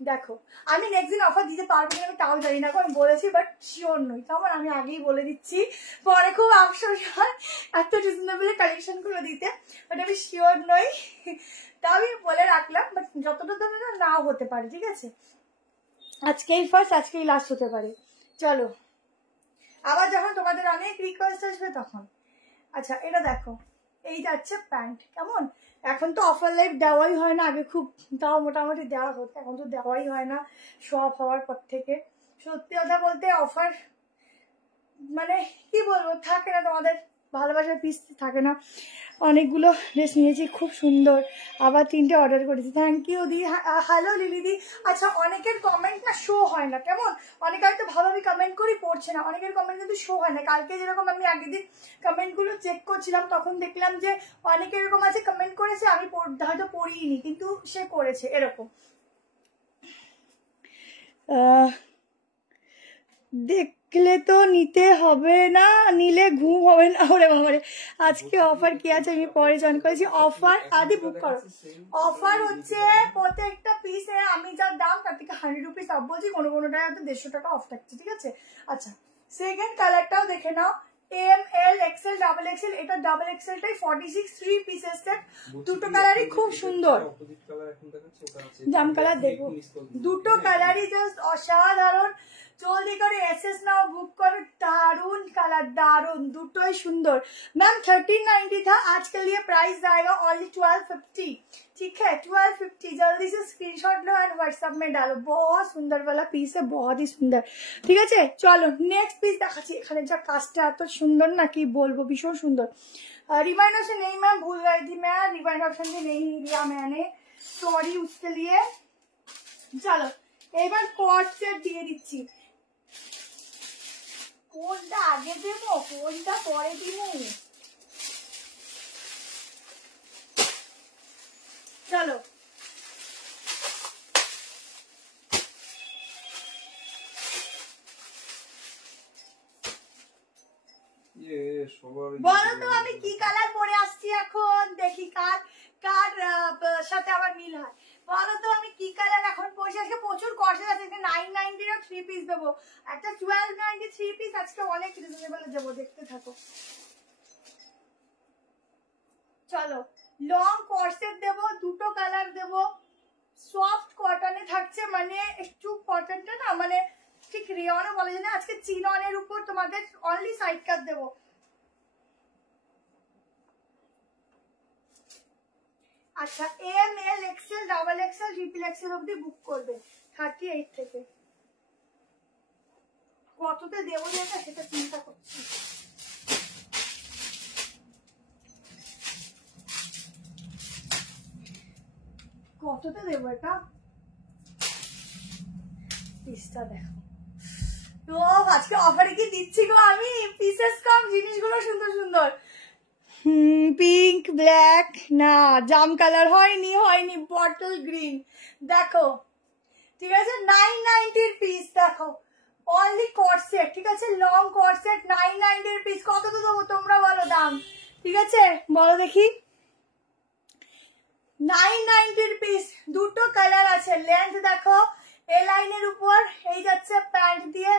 দেখো আমি নেক্সট দিন অফার দিতে পারবো না, আমি তাও জানি না, আমি বলেছি বাট শিওর নই, তেমন আমি আগেই বলে দিচ্ছি, পরে খুব আফসোস হয় এত রিজনেবল কালেকশন গুলো দিতে, বাট আমি শিওর নই, তাও আমি বলে রাখলাম। বাট যতটা দামে নাও হতে পারে, ঠিক আছে, আজকেই ফার্স্ট, আজকেই লাস্ট হতে পারে। চলো আবার যখন তোমাদের অনেক রিকোয়েস্ট আসবে তখন। আচ্ছা এটা দেখো, এই যাচ্ছে প্যান্ট, কেমন। এখন তো অফার লাইফ দেওয়াই হয় না, আগে খুব তাও মোটামুটি দেওয়া হতো, এখন তো দেওয়াই হয় না সব হওয়ার পর থেকে। সত্যি কথা বলতে অফার মানে কি বলবো, থাকে না, তোমাদের ভালোবাসার পিস থাকে না। অনেকগুলো ড্রেস নিয়েছি, খুব সুন্দর, আবার 3টে অর্ডার করেছি। থ্যাংক ইউ দি। হ্যালো লিলিদি। আচ্ছা অনেকের কমেন্ট না শো হয় না, কেমন, অনেকে হয়তো ভালোভাবে কমেন্ট করি, পড়ছে না, অনেকের কমেন্ট কিন্তু শো হয় না। কালকে যেরকম আমি আগের দিন কমেন্টগুলো চেক করছিলাম, তখন দেখলাম যে অনেকে এরকম আছে কমেন্ট করেছে, আমি হয়তো পড়িনি কিন্তু সে করেছে, এরকম। দেখলে তো নিতে হবে না, নিলে ঘুম হবে না। ওরে বাবারে, আজকে অফার কি আছে আমি পরে জয়েন করেছি। অফার আদি বুক করো, অফার হচ্ছে প্রত্যেকটা পিসে আমি যা দাম তার থেকে 100 রুপিস অফ বলছি, কোনো কোনোটায় হয়তো 150 টাকা অফ থাকছে, ঠিক আছে। আচ্ছা সেকেন্ড কালারটাও দেখে নাও, M L XL double XL, এটা ডাবল এক্সেলটাই 46 3 পিসের সেট, দুটো কালারই খুব সুন্দর। জাম কালার দেখো, দুটো কালারই জাস্ট অসাধারণ। জলদি করে এসএস নাও, বুক করো, दारुण कलर दारुण, দুটোই সুন্দর। मैम 1390 था, आज के लिए प्राइस जाएगा ओनली 1250, ठीक है 1250। जल्दी से स्क्रीनशॉट लो एंड व्हाट्सएप में डालो, बहुत सुंदर वाला पीस है, बहुत ही सुंदर, ঠিক আছে। চলো নেক্সট পিস দেখাচ্ছি। এখানে যা কাজটা এত সুন্দর না কি বলবো, ভীষণ সুন্দর। रिवाइंड ऑप्शन नहीं मैम, भूल गई थी मैं, रिवाइंड ऑप्शन भी नहीं लिया मैंने, सॉरी उसके लिए। चलो এবার কট সেট দিয়ে দিচ্ছি, কোনটা আগে দেবো কোনটা পরে দিব। চলো যে সবার বলো তো আমি কি কালার পরে আসছি এখন, দেখি কার কার সাথে আবার মিল হয়। বলো তো আমি কি কালার এখন পরছি। আজকে প্রচুর কর্সেট আছে, 990 এর 3 পিস দেবো, একটা 1290 3 পিস আজকে অনেক রিজনেবল দেবো, দেখতে থাকো। চলো লং কর্সেট দেবো, দুটো কালার দেবো, সফট কটনে থাকছে, মানে একটু কটনটা না মানে ঠিক রেয়নও বলা যায় না, আজকে চিননের উপর তোমাদের অনলি সাইড কাট দেবো। আচ্ছা M L XL double XL triple XL অবধি বুক করবে 38 থেকে। কততে দেবো যেটা সেটা চিন্তা করছি। কততে দেবো এটা, পিসটা দেখো তো আজকে অফারে কি দিচ্ছি গো আমি, পিসেস কম জিনিসগুলো সুন্দর সুন্দর। পিঙ্ক ব্ল্যাক না জাম কালার হয়নি হয়নি, বটল গ্রিন দেখো, ঠিক আছে 990 পিস দেখো, অনলি কর্সেট, ঠিক আছে লং কর্সেট 990 পিস। কত তো দেবো তোমরা বলো দাম, ঠিক আছে বলো দেখি। 990 পিস, দুটো কালার আছে, লেন্থ দেখো এ লাইনের উপর এই যাচ্ছে প্যান্ট দিয়ে,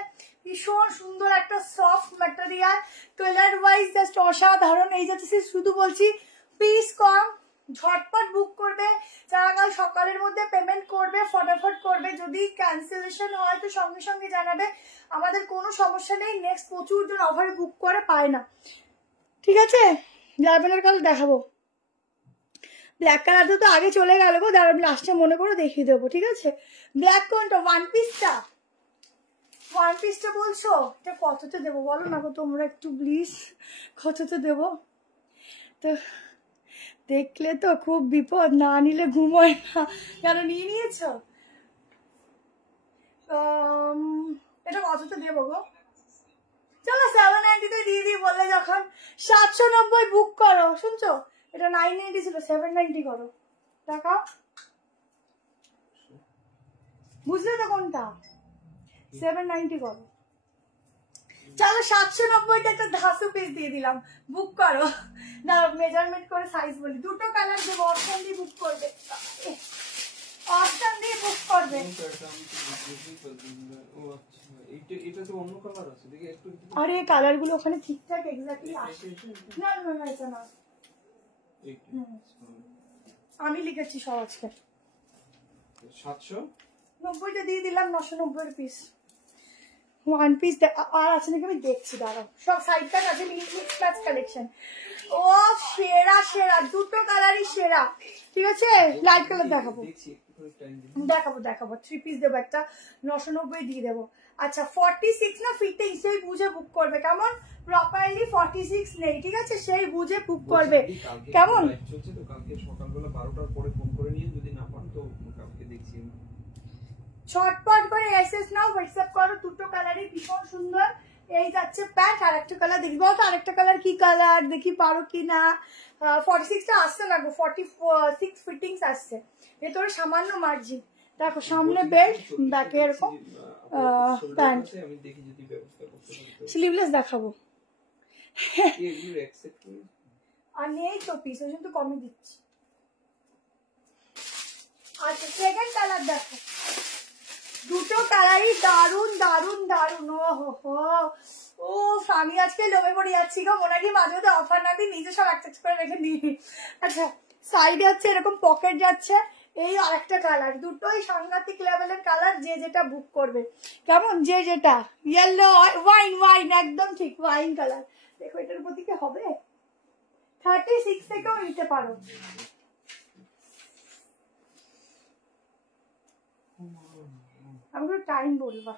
ভীষণ সুন্দর একটা soft material, colour wise just অসাধারণ। এই যাচ্ছে শুধু বলছি পিস কম, ঝটপট বুক করবে, যারা কাল সকালের মধ্যে পেমেন্ট করবে ফটাফট করবে, যদি ক্যান্সেলেশন হয় তো সঙ্গে সঙ্গে জানাবে, আমাদের কোনো সমস্যা নেই, নেক্সট প্রচুর জন অফারে বুক করে পায় না, ঠিক আছে। ল্যাভেন্ডার কালার দেখাবো, ব্ল্যাক কালারটা তো আগে চলে গেল গো, দাঁড়া লাস্টে মনে করে দেখিয়ে দেবো, ঠিক আছে। ব্ল্যাক কোনটা, ওয়ান পিসটা বলছো, এটা কততে দেবো বলো না গো তোমরা একটু প্লিজ, কততে দেবো। তো দেখলে তো খুব বিপদ, না নিলে ঘুমোয় না, কেন নিয়ে নিয়েছো, এটা কততে দেবো গো, চলো 790 দিয়ে দিই বললে যখন। 790 বুক করো, শুনছো এটা 990 ছিল, 790 করো, দেখাও বুঝলে তো কোনটা, 790 করো। চলো 790 একটা ধাসু পিস দিয়ে দিলাম, বুক করো না, মেজারমেন্ট করে সাইজ বলি, দুটো কালার দেবো, অপশন দিয়ে বুক করবে, অপশন দিয়ে বুক করবে। আরে কালার গুলো ওখানে ঠিকঠাক এক্স্যাক্টলি আসে, না না না এটা না, আমি লিখেছি সব আজকে। 790টা দিয়ে দিলাম, 990 পিস, ওয়ান পিস আর আছে নাকি আমি দেখছি, দাঁড়াও সব সাইড কাট আছে, মিক্স ম্যাচ কালেকশন, ও সেরা সেরা, দুটো কালারই সেরা, ঠিক আছে। লাইট কালার দেখাবো দেখাবো 3 পিস দেবো, একটা 990 দিয়ে দেবো। আচ্ছা 46 না ফিটটা সেই বুঝে বুক করবে, কেমন প্রপারলি 46 নেই, ঠিক আছে সেই বুঝে বুক করবে, কেমন। সকালবেলা 12টার পরে ফোন করে নিয়ে, যদি না পান তো কালকে দেখছি। ছটপট করে এসএস নাও, হোয়াটসঅ্যাপ করো, দুটো কালারই ভীষণ সুন্দর। এই যাচ্ছে প্যান্ট, আর একটা কালার দেখি বলো তো, আরেকটা কালার কি কালার দেখি পারো কিনা। 46টা আসছে না গো, 46 ফিটিংস আসছে, ভেতরে সামান্য মার্জিন, দেখো সামনে বেল্ট, ব্যাকে এরকম প্যান্ট, স্লিভলেস দেখাবো। আর নেই তো পিস, ওই জন্য তো কমই দিচ্ছি। আচ্ছা সেকেন্ড কালার দেখো, দুটো কালারই দারুন দারুন দারুন, ও হো ও আমি আজকে লোভে পড়ে যাচ্ছি গো, মনে কি মাঝে মধ্যে অফার না দিই, নিজে সব একটা করে রেখে দিই। আচ্ছা সাইডে যাচ্ছে এরকম পকেট যাচ্ছে, এই আরেকটা কালার, দুটোই সাংঘাতিক লেভেলের কালার, যে যেটা বুক করবে, কেমন যে যেটা, ইয়েলো ওয়াইন একদম ঠিক ওয়াইন কালার, দেখো এটার প্রতি কি হবে, 36 থেকেও নিতে পারো। আমি টাইম বলবা,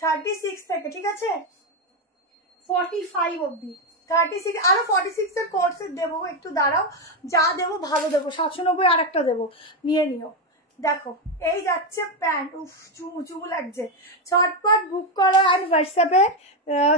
36 থেকে, ঠিক আছে 45 অব্দি, 36 আরো 46 এর কোর্সে দেবো, একটু দাঁড়াও, যা দেবো ভালো দেবো, 790 আর একটা দেবো, নিয়ে নিও, দেখো এই যাচ্ছে প্যান্ট, উফ চুমু লাগছে। ছটপট বুক করো আর হোয়াটসঅ্যাপে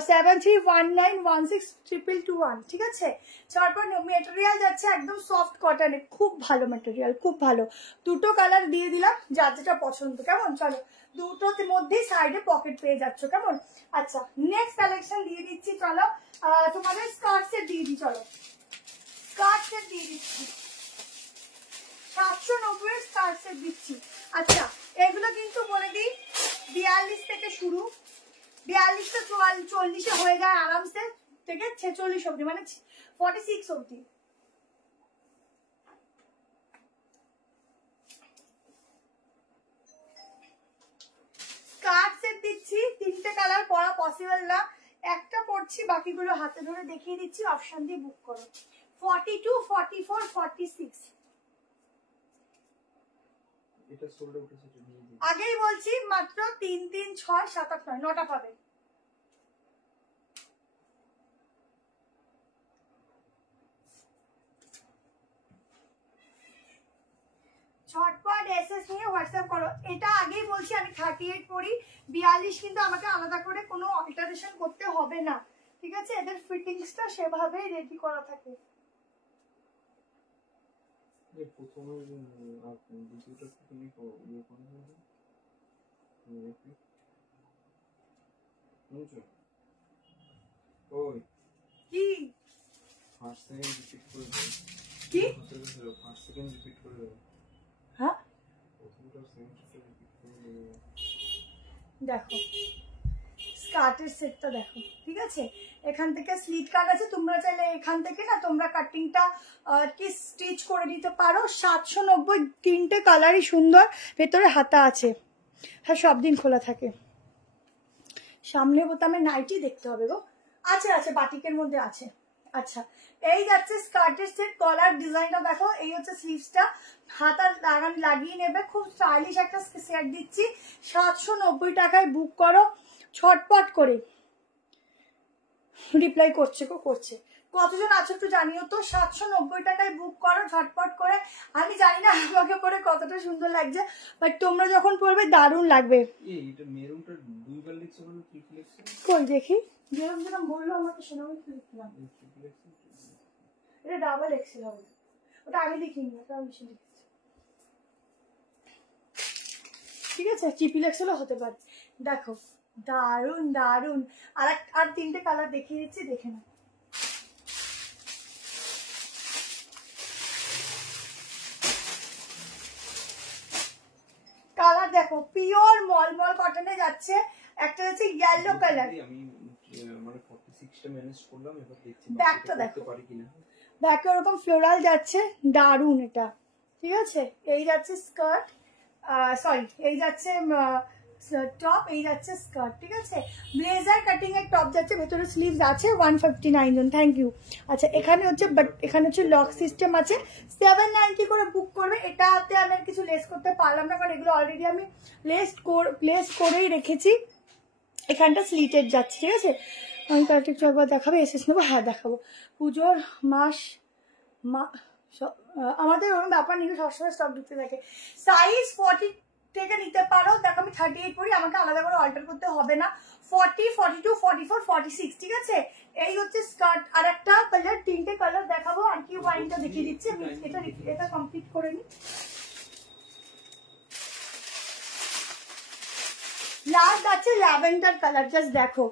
7319162221, ঠিক আছে? ছটপট। মেটেরিয়াল যাচ্ছে একদম সফট কটনে, খুব ভালো মেটেরিয়াল, খুব ভালো। দুটো কালার দিয়ে দিলাম, যার যেটা পছন্দ। কেমন? চলো, দুটোর মধ্যেই সাইডে পকেট পেয়ে যাচ্ছ। কেমন? আচ্ছা, নেক্সট কালেকশন দিয়ে দিচ্ছি। চলো তোমাদের স্কার্ট সেট দিয়ে দিই। চলো স্কার্ট সেট দিয়ে দিচ্ছি, 790 স্কার্ট সেট দিচ্ছি। আচ্ছা, এগুলো কিন্তু বলে দিই 42 থেকে শুরু, 42 তো 40-এ হয়ে যায় আরামসে, থেকে 46 অব্দি, মানে 46 অব্দি। স্কার্ট সেট দিচ্ছি, 3টে কালার পরা পসিবল না, একটা পরছি, বাকিগুলো হাতে ধরে দেখিয়ে দিচ্ছি, অপশন দিয়ে বুক করো। 42, 44, 46। এটা সোল্ড আউট আছে, নিয়ে দিই। আগেই বলছি মাত্র 3, 3, 6, 7, 8, 9, 9টা পাবে। ছটপট এসএস নিয়ে হোয়াটসঅ্যাপ করো। এটা আগেই বলছি আমি 38 পরি, 42 কিন্তু আমাকে আলাদা করে কোনো অল্টারেশন করতে হবে না, ঠিক আছে? এদের ফিটিংসটা সেভাবেই রেডি করা থাকে। এই প্রথমে আর দ্বিতীয়টা তুমি ইয়ে করে দেবে। বুঝছো? ওই কি ফার্স্ট সেকেন্ড রিপিট করে দাও। কি ফার্স্ট সেকেন্ড রিপিট করে দাও। হ্যাঁ প্রথমটা সেকেন্ডটা রিপিট করে দাও। দেখো স্কার্টের সেটটা দেখো, ঠিক আছে? এখান থেকে স্লিট কাট আছে, তোমরা চাইলে এখান থেকে না তোমরা কাটিংটা কি স্টিচ করে দিতে পারো। 790, 3টে কালারই সুন্দর, ভেতরে হাতা আছে। হ্যাঁ, সব দিন খোলা থাকে। সামনে বোতামে নাইটি দেখতে হবে গো, আছে আছে, বাটিকের মধ্যে আছে। আচ্ছা, এই যাচ্ছে স্কার্টের সেট। কলার ডিজাইনটা দেখো, এই হচ্ছে স্লিভসটা, হাতা লাগিয়ে নেবে, খুব স্টাইলিশ একটা সেট দিচ্ছি। 790 টাকায় বুক করো, ছটপট করে। রিপ্লাই করছে গো, করছে। কতজন আছো একটু জানিও তো। 790 টাকায় বুক করো ঝটপট করে। আমি জানি না আমাকে পরে কতটা সুন্দর লাগছে, বাট তোমরা যখন পরবে দারুণ লাগবে। এটা মেরুনটা দুইবার লিখছো মানে ট্রিপল এক্সেল? কই দেখি, যেরকম যেরকম বললো আমাকে সেরকম লিখলাম। ট্রিপল এক্সেল, এটা ডাবল এক্সেল হবে, ওটা আমি লিখিনি, ওটা আমি লিখেছি, ঠিক আছে? ট্রিপল এক্সেলও হতে পারে। দেখো দারুণ দারুণ। আর 3টে কালার দেখিয়ে দিচ্ছি, দেখে নাও। কালার দেখো, পিওর মলমল কটনে যাচ্ছে। একটা হচ্ছে ইয়েলো কালার। আমি মানে 46টা ম্যানেজ করলাম, এবার দেখছি ব্যাকটা দেখো, পারি কিনা। ব্যাকে ওরকম ফ্লোরাল যাচ্ছে, দারুণ এটা, ঠিক আছে? এই যাচ্ছে স্কার্ট, সরি এই যাচ্ছে টপ, এই যাচ্ছে স্কার্ট, ঠিক আছে? ব্লেজার কাটিং এর টপ যাচ্ছে, ভেতরে স্লিভস আছে। 159 জন, থ্যাংক ইউ। আচ্ছা, এখানে হচ্ছে, বাট এখানে হচ্ছে লক সিস্টেম আছে। 790 করে বুক করবে। এটাতে আমি আর কিছু লেস করতে পারলাম না, কারণ এগুলো অলরেডি আমি লেস করেই রেখেছি। এখানটা স্লিটেড যাচ্ছে, ঠিক আছে? আমি কারেক্ট একটু একবার দেখাবে, এসেস নেবো। হ্যাঁ দেখাবো। পুজোর মাস আমাদের ওরকম ব্যাপার নেই, সবসময় স্টক ঢুকতে থাকে। সাইজ 40 থেকে নিতে পারো। দেখো আমি 38 পরি, আমাকে আলাদা করে অল্টার করতে হবে না। 40, 42, 44, 46, ঠিক আছে? এই হচ্ছে স্কার্ট। আর একটা কালার, 3টে কালার দেখাবো, আর কি ওয়াইনটা দেখিয়ে দিচ্ছি। আমি এটা কমপ্লিট করে নিই। লাস্ট আছে ল্যাভেন্ডার কালার, জাস্ট দেখো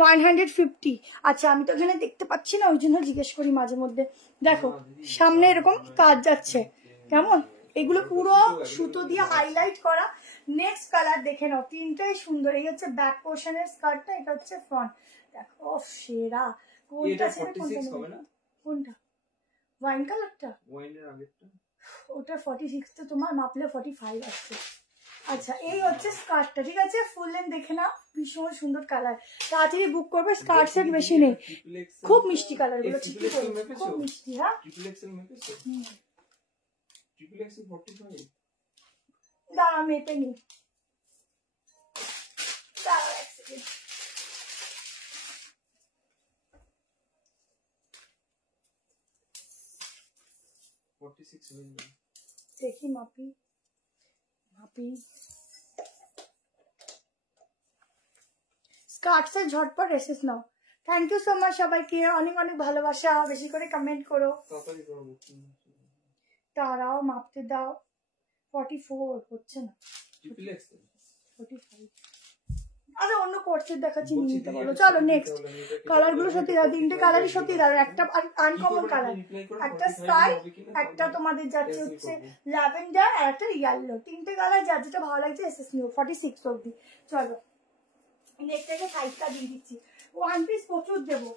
150। আচ্ছা, আমি তো এখানে দেখতে পাচ্ছি না, ওই জন্য জিজ্ঞেস করি মাঝে মধ্যে। দেখো সামনে এরকম কাজ যাচ্ছে, কেমন? এগুলো পুরো সুতো দিয়ে হাইলাইট করা। নেক্সট কালার দেখে নাও, 3টাই সুন্দর। এই হচ্ছে ব্যাক পোর্শনের স্কার্টটা, এটা হচ্ছে ফ্রন্ট। দেখো সেরা। কোনটা ছেড়ে কোনটা? কোনটা? ওয়াইন কালারটা? ওয়াইনের আগেরটা ওটা 46, তো তোমার মাপলে 45 আসছে। আচ্ছা, এই হচ্ছে স্কার্টটা, ঠিক আছে? ফুল লেন্থ দেখে নাও, ভীষণ সুন্দর কালার। তাড়াতাড়ি বুক করবে, স্কার্ট সেট বেশি নেই, খুব মিষ্টি কালার গুলো, ঠিকই বলছো, খুব মিষ্টি। হ্যাঁ, ট্রিপল এক্সেল মেপেছো? Triple XL 45। দাঁড়া মেপে নি, দাঁড়া এক সেকেন্ড। দেখি মাপি। স্কার্টসের ঝটপট এসেস নাও। থ্যাংক ইউ সো মাচ সবাইকে, অনেক অনেক ভালোবাসা, বেশি করে কমেন্ট করো। তারাও মাপতে দাও। 44 হচ্ছে না, 45। আরে অন্য কোর্সের দেখাচ্ছি, নিতে পারো। চলো নেক্সট। কালার গুলো সত্যি দাও, 3টে কালারই সত্যি দাও। একটা আনকমন কালার, একটা স্কাই, একটা তোমাদের যাচ্ছে হচ্ছে ল্যাভেন্ডার, আর একটা ইয়েলো। 3টে কালার যার যেটা ভালো লাগছে এসএস নিও। 46 অবধি। চলো নেক্সট থেকে সাইজটা দিয়ে দিচ্ছি। ওয়ান পিস প্রচুর দেবো।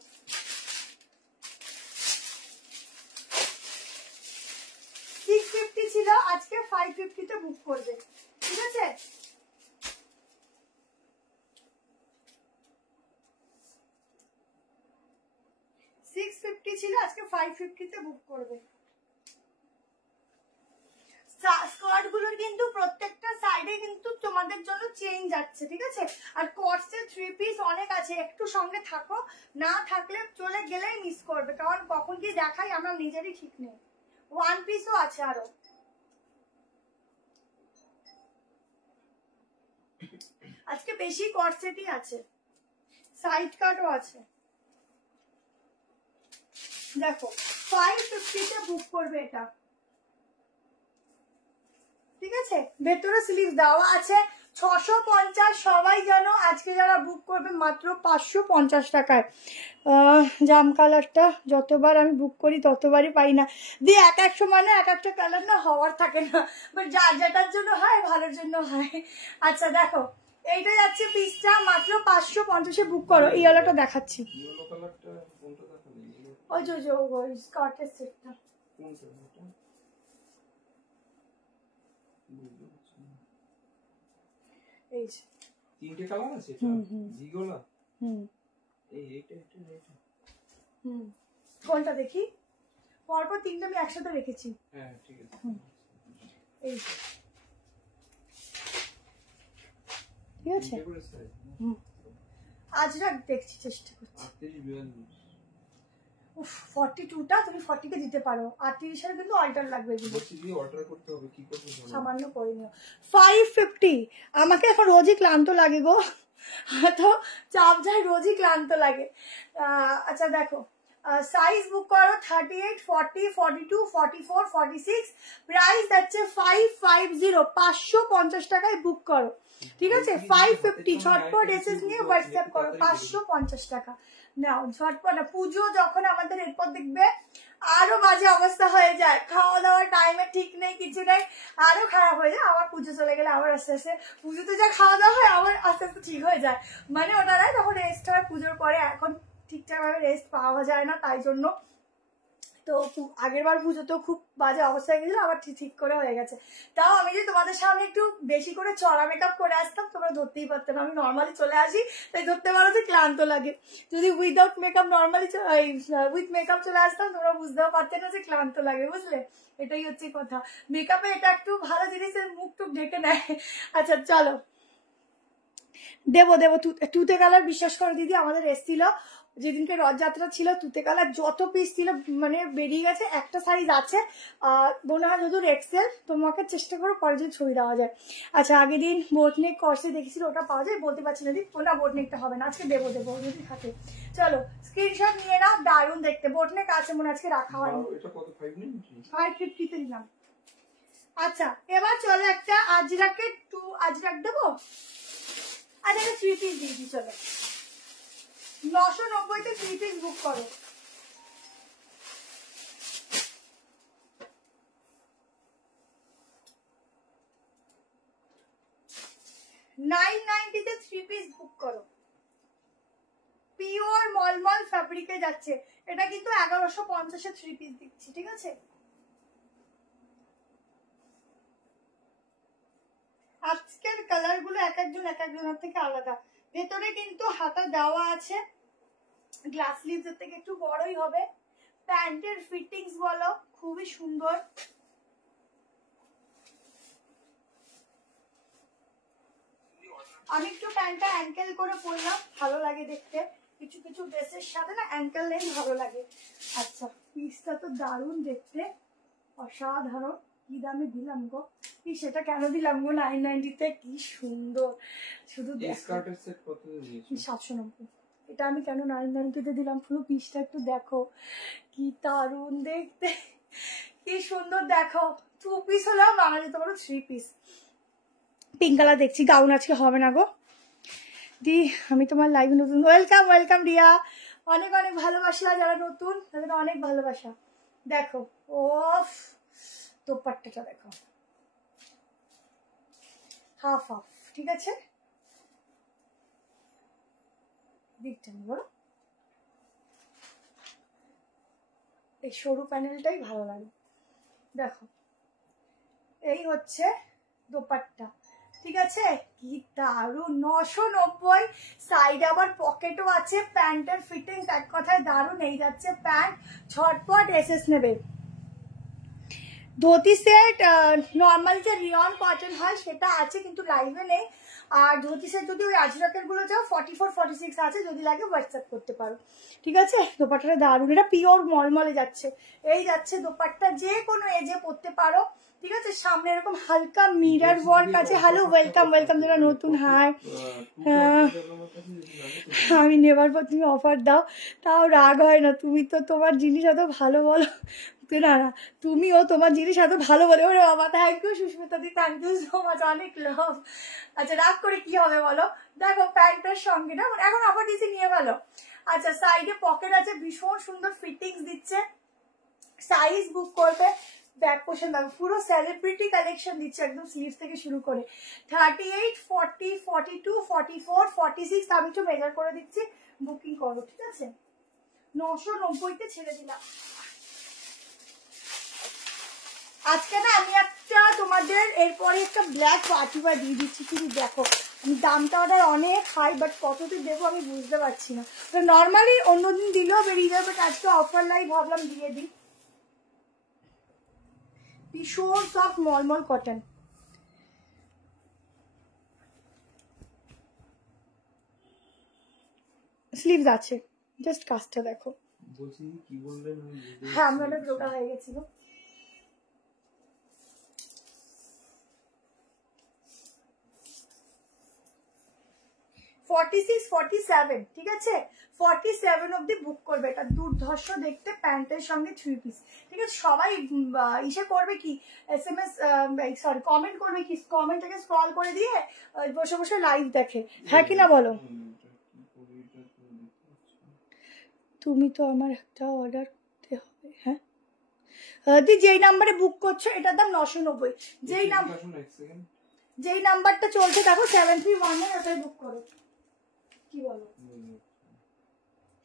$650 ছিল, আজকে 550 বুক করবে, ঠিক আছে? $650 ছিল, আজকে 550 বুক করবে। স্কার্ট গুলোর কিন্তু প্রত্যেকটা সাইডে কিন্তু তোমাদের জন্য চেঞ্জ আছে, ঠিক আছে? আর কটসের 3 পিস অনেক আছে, একটু সঙ্গে থাকো, না থাকলে চলে গেলেই মিস করবে, কারণ কখন কি দেখাই আমার নিজেরই ঠিক নেই। 1 পিসও আছে আরো। আজকে বেশি কটসেটই আছে, সাইড কাটও আছে। দেখো 550 বুক করবে এটা, ঠিক আছে? ভেতরে স্লিভ দেওয়া আছে। 650 সবাই জানো, আজকে যারা বুক করবে মাত্র 550 টাকায়। জাম কালারটা যতবার আমি বুক করি ততবারই পাই না, দিয়ে এক এক সময় না এক একটা কালার না হওয়ার থাকে না, বাট যার যেটার জন্য হয় ভালোর জন্য হয়। আচ্ছা দেখো এইটা যাচ্ছে পিসটা মাত্র 550-এ বুক করো। এই আলোটা দেখাচ্ছি, ওই যে স্কার্টের সেটটা। এই যে 3টে কালার আছে এটা, জিগোলা। এইটা কোনটা দেখি? পরপর 3টে আমি একসাথে রেখেছি। হ্যাঁ ঠিক আছে। এই ঠিক আছে। আজরাক দেখছি, চেষ্টা করছি। 42টা তুমি 40-কে দিতে পারো, 38-এর কিন্তু অল্টার লাগবে। সামান্য করে নিও। 550। আমাকে এখন রোজই ক্লান্ত লাগে গো, তো চাপ যায়, রোজই ক্লান্ত লাগে। আচ্ছা দেখো সাইজ বুক করো 38, 40, 42, 44, 46। প্রাইস যাচ্ছে 550, 550 টাকায় বুক করো, ঠিক আছে? 550 ঝটপট এসএস নিয়ে হোয়াটসঅ্যাপ করো। 550 টাকা নাও ঝটপট। পুজো যখন আমাদের এরপর দেখবে আরো বাজে অবস্থা হয়ে যায়, খাওয়া দাওয়ার টাইমে ঠিক নেই, কিছু নেই, আরো খারাপ হয়ে যায়। আবার পুজো চলে গেলে আবার আস্তে আস্তে, পুজোতে যা খাওয়া দাওয়া হয় আবার আস্তে আস্তে ঠিক হয়ে যায়, মানে ওটা নয়, তখন রেস্ট হয় পুজোর পরে। এখন ঠিকঠাক ভাবে রেস্ট পাওয়া যায় না, তাই জন্য। তো আগের বার পুজোতেও খুব বাজে অবস্থা হয়ে গেছিল, আবার ঠিক করে হয়ে গেছে। তাও আমি যদি তোমাদের সামনে একটু বেশি করে চড়া মেকআপ করে আসতাম তোমরা ধরতেই পারতে না। আমি নর্মালি চলে আসি, তাই ধরতে পারো যে ক্লান্ত লাগে। যদি without makeup normally with makeup চলে আসতাম তোমরা বুঝতেও পারতে না যে ক্লান্ত লাগে, বুঝলে? এটাই হচ্ছে কথা। মেকআপে এটা একটু ভালো জিনিসের মুখ টুক ঢেকে নেয়। আচ্ছা চলো দেবো দেবো। তুতে কালার বিশ্বাস করো দিদি, আমাদের এসছিল যেদিনকে রথযাত্রা ছিল, তুতে কালার যত পিস ছিল মানে বেরিয়ে গেছে। একটা সাইজ আছে মনে হয় যদুর এক্সেল, তোমাকে চেষ্টা করো পরে যদি ছবি দেওয়া যায়। আচ্ছা আগের দিন বোটনেক কর্সে দেখেছিল, ওটা পাওয়া যায়? বলতে পারছি না দিদি, ওটা বোটনেকটা হবে না, আজকে দেবো যদি থাকে। চলো স্ক্রিনশট নিয়ে নাও, দারুণ দেখতে। বোটনেক আছে মনে আজকে রাখা হয়নি। 550-তে দিলাম। আচ্ছা এবার চলো একটা আজরাকের আজরাক দেবো। আচ্ছা একটা 3 পিস দিয়েছি, চলো 990-তে 3 পিস বুক করো। $990-তে 3 পিস বুক করো। পিওর মলমল ফ্যাব্রিকে যাচ্ছে, এটা কিন্তু 1150-এ 3 পিস দিচ্ছি, ঠিক আছে? আজকের কালার গুলো এক একজনের থেকে আলাদা। ভেতরে কিন্তু হাতা দেওয়া আছে, গ্লাস স্লিভস থেকে একটু বড়ই হবে। প্যান্টের ফিটিংস বলো খুবই সুন্দর। আমি একটু প্যান্টটা অ্যাঙ্কেল করে পরলাম, ভালো লাগে দেখতে। কিছু কিছু ড্রেসের সাথে না অ্যাঙ্কেল লেন্থ ভালো লাগে। আচ্ছা পিসটা তো দারুণ দেখতে, অসাধারণ। কি দামে দিলাম গো, কি সেটা কেন দিলাম গো 990-তে, কি সুন্দর শুধু স্কার্টের সেট কত দিয়েছো? 790। এটা আমি কেন 990-তে দিলাম, পুরো পিসটা একটু দেখো, কি দারুণ দেখতে, কি সুন্দর দেখো। 2 পিস হলেও মানা যেতে পারো, 3 পিস। পিঙ্ক কালার দেখছি, গাউন আজকে হবে না গো দি। আমি তোমার লাইভে নতুন, ওয়েলকাম ওয়েলকাম রিয়া, অনেক অনেক ভালোবাসা, যারা নতুন তাদের অনেক ভালোবাসা। দেখো ও দোপাট্টাটা দেখো, হাফ হাফ, ঠিক আছে দিকটা বলো, এই সরু প্যানেলটাই ভালো লাগে। দেখো এই হচ্ছে দোপাট্টা, ঠিক আছে, কি দারুণ, 990। সাইডে আবার পকেটও আছে, প্যান্টের ফিটিংস এক কথায় দারুণ। এই যাচ্ছে প্যান্ট, ছটপট এসএস নেবে। ধোতি সেট নর্মাল যে রিয়ন কটন হয় সেটা আছে, কিন্তু লাইভে নেই। আর ধোতি সেট যদি ওই আজরাকের গুলো যাও 44 46 আছে, যদি লাগে হোয়াটসঅ্যাপ করতে পারো, ঠিক আছে। দোপাট্টাটা দারুণ, এটা পিওর মলমলে যাচ্ছে। এই যাচ্ছে দোপাট্টা, যে কোনো এজে পরতে পারো, ঠিক আছে। সামনে এরকম হালকা মিরর ওয়ার্ক আছে। হ্যালো ওয়েলকাম ওয়েলকাম, যারা নতুন, হাই। আমি নেবার পর তুমি অফার দাও, তাও রাগ হয় না, তুমি তো তোমার জিনিস এত ভালো বলো। না না, তুমিও তোমার জিনিস এত ভালো বলে। ওরে বাবা, thank you Sushmita di, thank you so much, অনেক লাভ। আচ্ছা রাগ করে কি হবে বলো, দেখো প্যান্টের সঙ্গে না এখন অফার দিচ্ছি, নিয়ে ভালো। আচ্ছা সাইডে পকেট আছে, ভীষণ সুন্দর ফিটিংস দিচ্ছে। সাইজ বুক করবে, ব্যাক পোর্শন দাও, পুরো সেলিব্রিটি কালেকশন দিচ্ছে একদম, স্লিভস থেকে শুরু করে 38 40 42 44 46। আমি একটু মেজার করে দিচ্ছি, বুকিং করো, ঠিক আছে। 990-তে ছেড়ে দিলাম আজকে না। আমি একটা তোমাদের এরপরে একটা ব্ল্যাক পার্টিওয়ার দিয়ে দিচ্ছি, তুমি দেখো। আমি দামটা ওদের অনেক হাই, বাট কততে দেবো আমি বুঝতে পারছি না। তো নর্মালি অন্যদিন দিলেও বেরিয়ে যাবে, বাট আজকে অফার লাই ভাবলাম দিয়ে দিই। ভীষণ সফট মলমল কটন, স্লিভস আছে, জাস্ট কাজটা দেখো। বলছি কি বললেন? হ্যাঁ আমরা অনেক রোগা হয়ে গেছিল। ঠিক আছে, 47 অব্দি বুক করবে। এটা দুর্ধর্ষ দেখতে, প্যান্টের সঙ্গে 3 পিস, ঠিক আছে। সবাই ইসে করবে কি, SMS সরি কমেন্ট করবে কি, কমেন্টটাকে স্ক্রল করে দিয়ে বসে বসে লাইভ দেখে, হ্যাঁ কিনা বলো। তুমি তো আমার একটা অর্ডার করতে হবে, হ্যাঁ তুই যেই নাম্বারে বুক করছো এটার দাম 990। যেই নাম্বারটা চলছে দেখো 731, ওটাই বুক করো, কি বলো।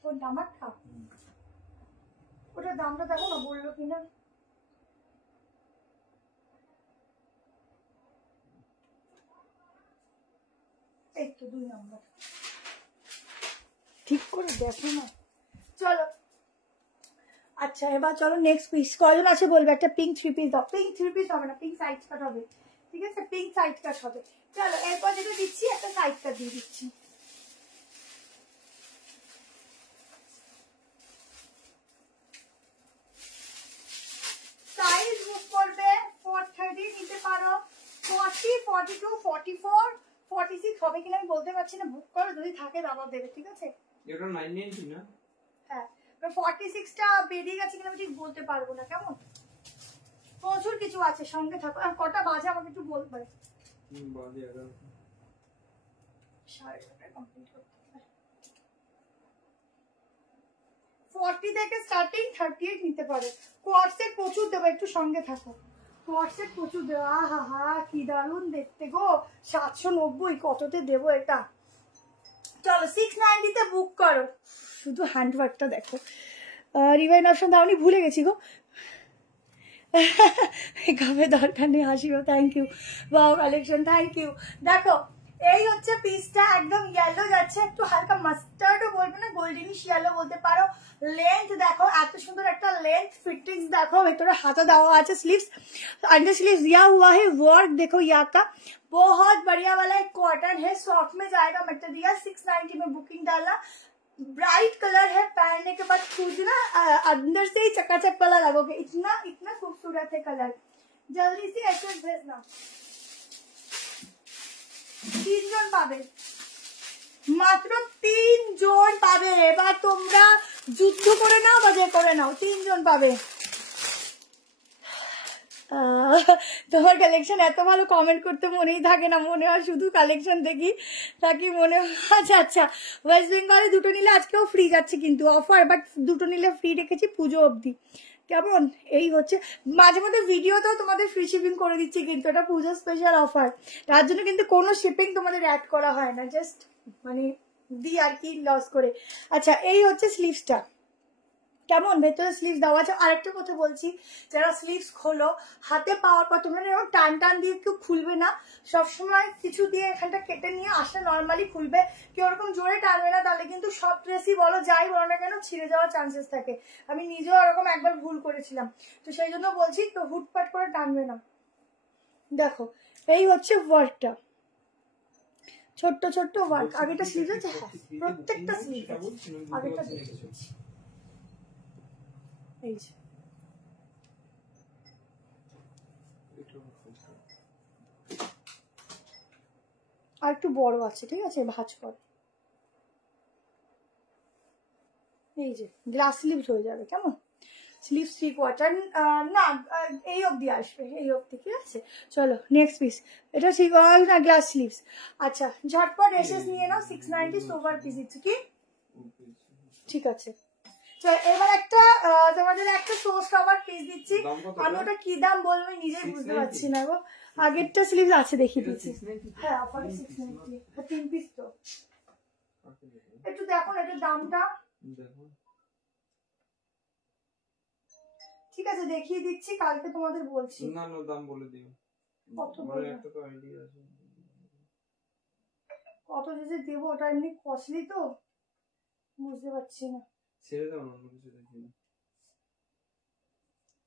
কোন নাম্বারটা, ওটার দামটা দেখো না বললো কিনা। এই তো 2 নাম্বার, ঠিক করে দেখো না। চলো আচ্ছা এবার চলো নেক্সট পিস। কয়জন আছে বলবে, একটা পিঙ্ক 3 পিস দাও। পিঙ্ক 3 পিস হবে না, পিঙ্ক সাইড কাট হবে, ঠিক আছে, পিঙ্ক সাইড কাট হবে। চলো এরপর যেটা দিচ্ছি একটা সাইড কাট দিয়ে দিচ্ছি। সাইজ বুক করবে 430 নিতে পারো, 40 42 44 46 হবে কিনা আমি বলতে পারছি না, বুক করো, যদি থাকে দাবার দেবে, ঠিক আছে। এটা 990 না? হ্যাঁ 46টা বেরিয়ে গেছে কিনা আমি ঠিক বলতে পারবো না, কেমন। প্রচুর কিছু আছে, সঙ্গে থাকো। আর কটা বাজে আমাকে একটু বলবে। বাজে 11। 11:30 কমপ্লিট করতে হবে। 40 থেকে স্টার্টিং 38 নিতে পারো। কোয়ার্সেট প্রচুর দেবো, একটু সঙ্গে থাকো। কোয়ার্সেট প্রচুর দেবো, আহা হা কি দারুণ দেখতে গো। 790 কততে দেবো এটা। চলো 690-তে বুক করো। শুধু হ্যান্ডওয়ার্কটা দেখো। রিভাইন অপশন দাওনি, ভুলে গেছি গো। কাপে দরকার নেই, হাসিও। Thank you, wow collection, thank you. দেখো এই হচ্ছে পিসটা, একদম ইয়েলো যাচ্ছে, একটু হালকা মাস্টার্ডও বলবে না, গোল্ডেনিশ ইয়েলো বলতে পারো। লেন্থ দেখো, এত সুন্দর একটা লেন্থ, ফিটিংস দেখো, ভেতরে হাতা দেওয়া আছে, স্লিভস अंडर स्लीव दिया हुआ है, वर्क देखो यहाँ का बहुत बढ़िया वाला एक कॉटन है, सॉफ्ट में जाएगा मटेरियल। 690 में बुकिंग डालना। ब्राइट कलर है, पहनने के बाद खुद ना अंदर से ही चकाचक वाला लगोगे, इतना इतना खूबसूरत है कलर। জলদি সে এসএস भेजना। 3 জন পাবে, মাত্র 3 জন পাবে। এবার তোমরা যুদ্ধ করে নাও বা যে করে নাও, 3 জন পাবে। তোমার কালেকশন এত ভালো, কমেন্ট করতে মনেই থাকে না, মনে হয় শুধু কালেকশন দেখি থাকি মনে। আচ্ছা আচ্ছা, ওয়েস্ট বেঙ্গলে দুটো নিলে আজকেও ফ্রি যাচ্ছে কিন্তু অফার, বাট দুটো নিলে ফ্রি রেখেছি পুজো অবধি। কেমন? এই হচ্ছে, মাঝে মধ্যে ভিডিওতেও তোমাদের ফ্রি শিপিং করে দিচ্ছি, কিন্তু এটা পুজো স্পেশাল অফার, তার জন্য কিন্তু কোনো শিপিং তোমাদের অ্যাড করা হয় না, জাস্ট মানে দিই আর কি লস করে। আচ্ছা, এই হচ্ছে স্লিভসটা, কেমন? ভেতরে স্লিভস দেওয়া আছে। আরেকটা কথা বলছি, যারা স্লিভস খোলো হাতে পাওয়ার পর তোমরা টান টান দিয়ে কেউ খুলবে না, সবসময় কিছু দিয়ে এখানটা কেটে নিয়ে আসলে নর্মালি খুলবে, কেউ ওরকম জোরে টানবে না, তাহলে কিন্তু সব ড্রেসই বলো যাই বলো না কেন ছিঁড়ে যাওয়ার চান্সেস থাকে। আমি নিজেও এরকম একবার ভুল করেছিলাম, তো সেই জন্য বলছি তো হুটপাট করে টানবে না। দেখো এই হচ্ছে ওয়ার্কটা, ছোট্ট ছোট্ট ওয়ার্ক। আগেটা স্লিভ আছে, হ্যাঁ প্রত্যেকটা স্লিভ আছে, আগেটা দেখেছি। এই যে আর একটু বড় আছে, ঠিক আছে, ভাঁজ কর। এই যে গ্লাস স্লিভস হয়ে যাবে, কেমন? স্লিভ 3/4 না, এই অবধি আসবে, এই অবধি, ঠিক আছে। চলো নেক্সট পিস, এটা ঠিক না গ্লাস স্লিভস। আচ্ছা ঝটপট এসএস নিয়ে নাও, 690 সোভার পিস দিচ্ছি কি, ঠিক আছে। চলো এবার একটা তোমাদের একটা সোস কভার পিস দিচ্ছি, আমি ওটা কি দাম বলবো নিজেই বুঝতে পারছি না গো। আগেরটা স্লিভস আছে দেখি দিচ্ছি, হ্যাঁ অফারে 690, 3 পিস তো। একটু দেখো না এটার দামটা, ঠিক আছে দেখিয়ে দিচ্ছি, কালকে তোমাদের বলছি। না না দাম বলে দিও, কত মানে একটা তো আইডিয়া আছে কত যে দেবো, ওটা এমনি কস্টলি তো বুঝতে পারছি না। ছেড়ে দাও না, অন্য কিছু দেখি না।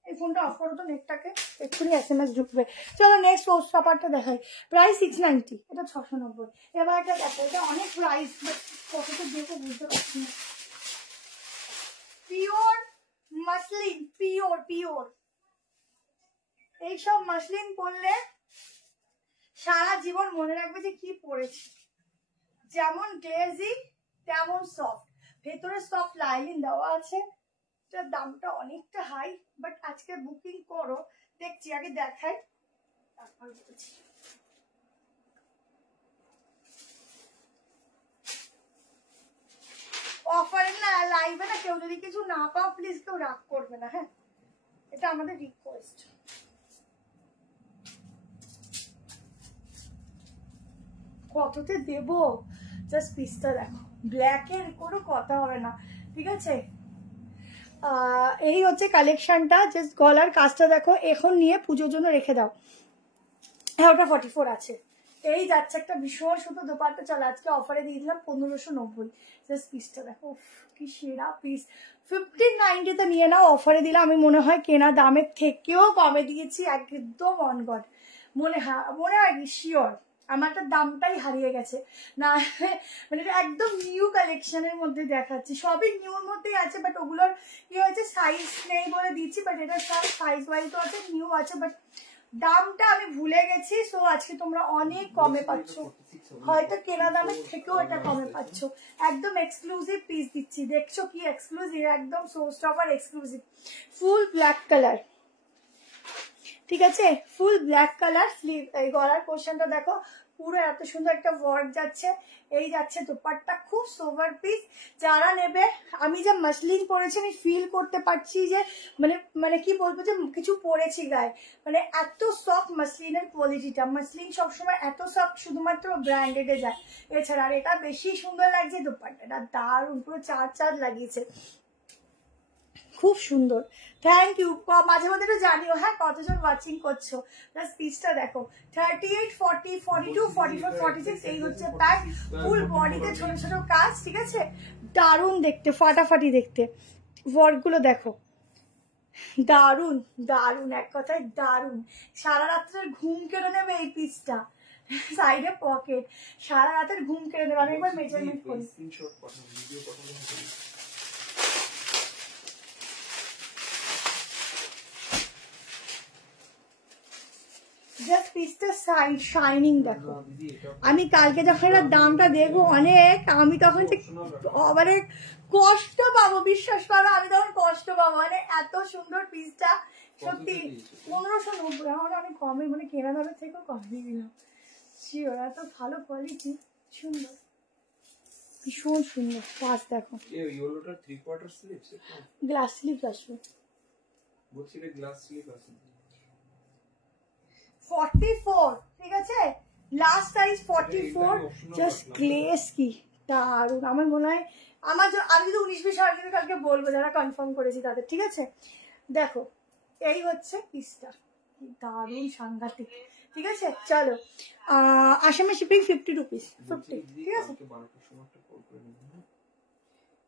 এই ফোনটা অফ করো তো, নেটটাকে এক্ষুনি SMS ঢুকবে। চলো নেক্সট পোস্ট পেপারটা দেখাই, প্রাইস 690, এটা 690। এবার একটা দেখো, এটা অনেক প্রাইস, বাট কতটা দেবো বুঝতে পারছি না। পিওর মাসলিন, পিওর পিওর, এইসব মাসলিন পরলে সারা জীবন মনে রাখবে যে কি পরেছি। যেমন গ্লেজি তেমন সফট, ভেতরে সফট লাইনিং দেওয়া আছে। এটার দামটা অনেকটা হাই, বাট আজকে বুকিং করো, দেখছি আগে দেখাই তারপর বলছি। অফারে না লাইভে না কেউ যদি কিছু না পাও প্লিজ কেউ রাগ করবে না, হ্যাঁ এটা আমাদের রিকোয়েস্ট। কততে দেবো জাস্ট পিসটা দেখো, ব্ল্যাকের কোনো কথা হবে না, ঠিক আছে। এই হচ্ছে কালেকশনটা, জাস্ট গলার কাজটা দেখো, এখন নিয়ে পুজোর জন্য রেখে দাও। হ্যাঁ ওটা 44 আছে। এই যাচ্ছে একটা ভীষণ সুন্দর দোপাট্টা, চলো আজকে অফারে দিয়ে দিলাম 1590, জাস্ট পিসটা দেখো কি সেরা পিস। 1590 নিয়ে নাও, অফারে দিলাম, আমি মনে হয় কেনা দামের থেকেও কমে দিয়েছি, একদম অন গড মনে হয় শিওর, আমারটা দামটাই হারিয়ে গেছে না, মানে একদম নিউ কালেকশনের মধ্যে দেখাচ্ছি, সবই নিউর মধ্যেই আছে, বাট ওগুলোর কি হয়েছে সাইজ নেই বলে দিচ্ছি, বাট এটা সব সাইজ ওয়াইজও আছে, নিউ আছে, বাট দামটা আমি ভুলে গেছি। সো আজকে তোমরা অনেক কমে পাচ্ছ, হয়তো কেনা দামের থেকেও এটা কমে পাচ্ছ, একদম এক্সক্লুসিভ পিস দিচ্ছি, দেখছো কি এক্সক্লুসিভ, একদম show stopper exclusive, full black colour, ঠিক আছে, ফুল ব্ল্যাক কালার স্লিভ। এই গলার পোর্শনটা দেখো পুরো এত সুন্দর একটা ওয়ার্ক যাচ্ছে, এই যাচ্ছে দোপাট্টা, খুব সোভার পিস। যারা নেবে, আমি যে মাসলিন পরেছি আমি ফিল করতে পারছি যে মানে কি বলবো যে কিছু পরেছি গায়ে, মানে এত সফট মাসলিনের কোয়ালিটিটা। মাসলিন সবসময় এত সফট শুধুমাত্র ব্র্যান্ডেডে যায়, এছাড়া আর এটা বেশি সুন্দর লাগছে, দোপাট্টাটা দারুণ, পুরো চাঁদ লাগিয়েছে, খুব সুন্দর। থ্যাংক ইউ, মাঝে মধ্যে একটু জানিও হ্যাঁ কতজন ওয়াচিং করছো। প্লাস পিসটা দেখো 38, 40, 42, 44, 46, এই হচ্ছে তাই, ফুল বডিতে ছোট ছোট কাজ, ঠিক আছে, দারুণ দেখতে, ফাটাফাটি দেখতে, ওয়ার্কগুলো দেখো দারুণ দারুণ, এক কথায় দারুণ, সারা রাত্রের ঘুম কেড়ে নেবে এই পিসটা, সাইডে পকেট, সারা রাতের ঘুম কেড়ে নেবে। আমি একবার মেজারমেন্ট করি, জাস্ট পিসটা শাইনিং দেখো। আমি কালকে যখন এর দামটা দেখবো অনেক, আমি তখন মানে কষ্ট পাবো, বিশ্বাস করো আমি তখন কষ্ট পাবো, মানে এত সুন্দর পিসটা সত্যি। 1590, আমার অনেক কমে, মানে কেনা দামের থেকেও কমে দিলাম। শিওর এত ভালো কোয়ালিটি, সুন্দর, ভীষণ সুন্দর। পাঁচ দেখো, ইয়েলোটা 3/4 স্লিভস, গ্লাস স্লিভ আসবে, বলছি রে গ্লাস স্লিভ আছে। 44, ঠিক আছে, লাস্ট সাইজ 44, জাস্ট গ্লেস কি দারুন। আমার মনে হয় আমার আমি যদি 19-20 হাজার টাকা কালকে বলবো যারা কনফার্ম করেছি তাদের, ঠিক আছে। দেখো এই হচ্ছে পিসটা, কি দারুন, সাংঘাতিক, ঠিক আছে। চলো আসামে শিপিং 50 রুপিস, 50, ঠিক আছে।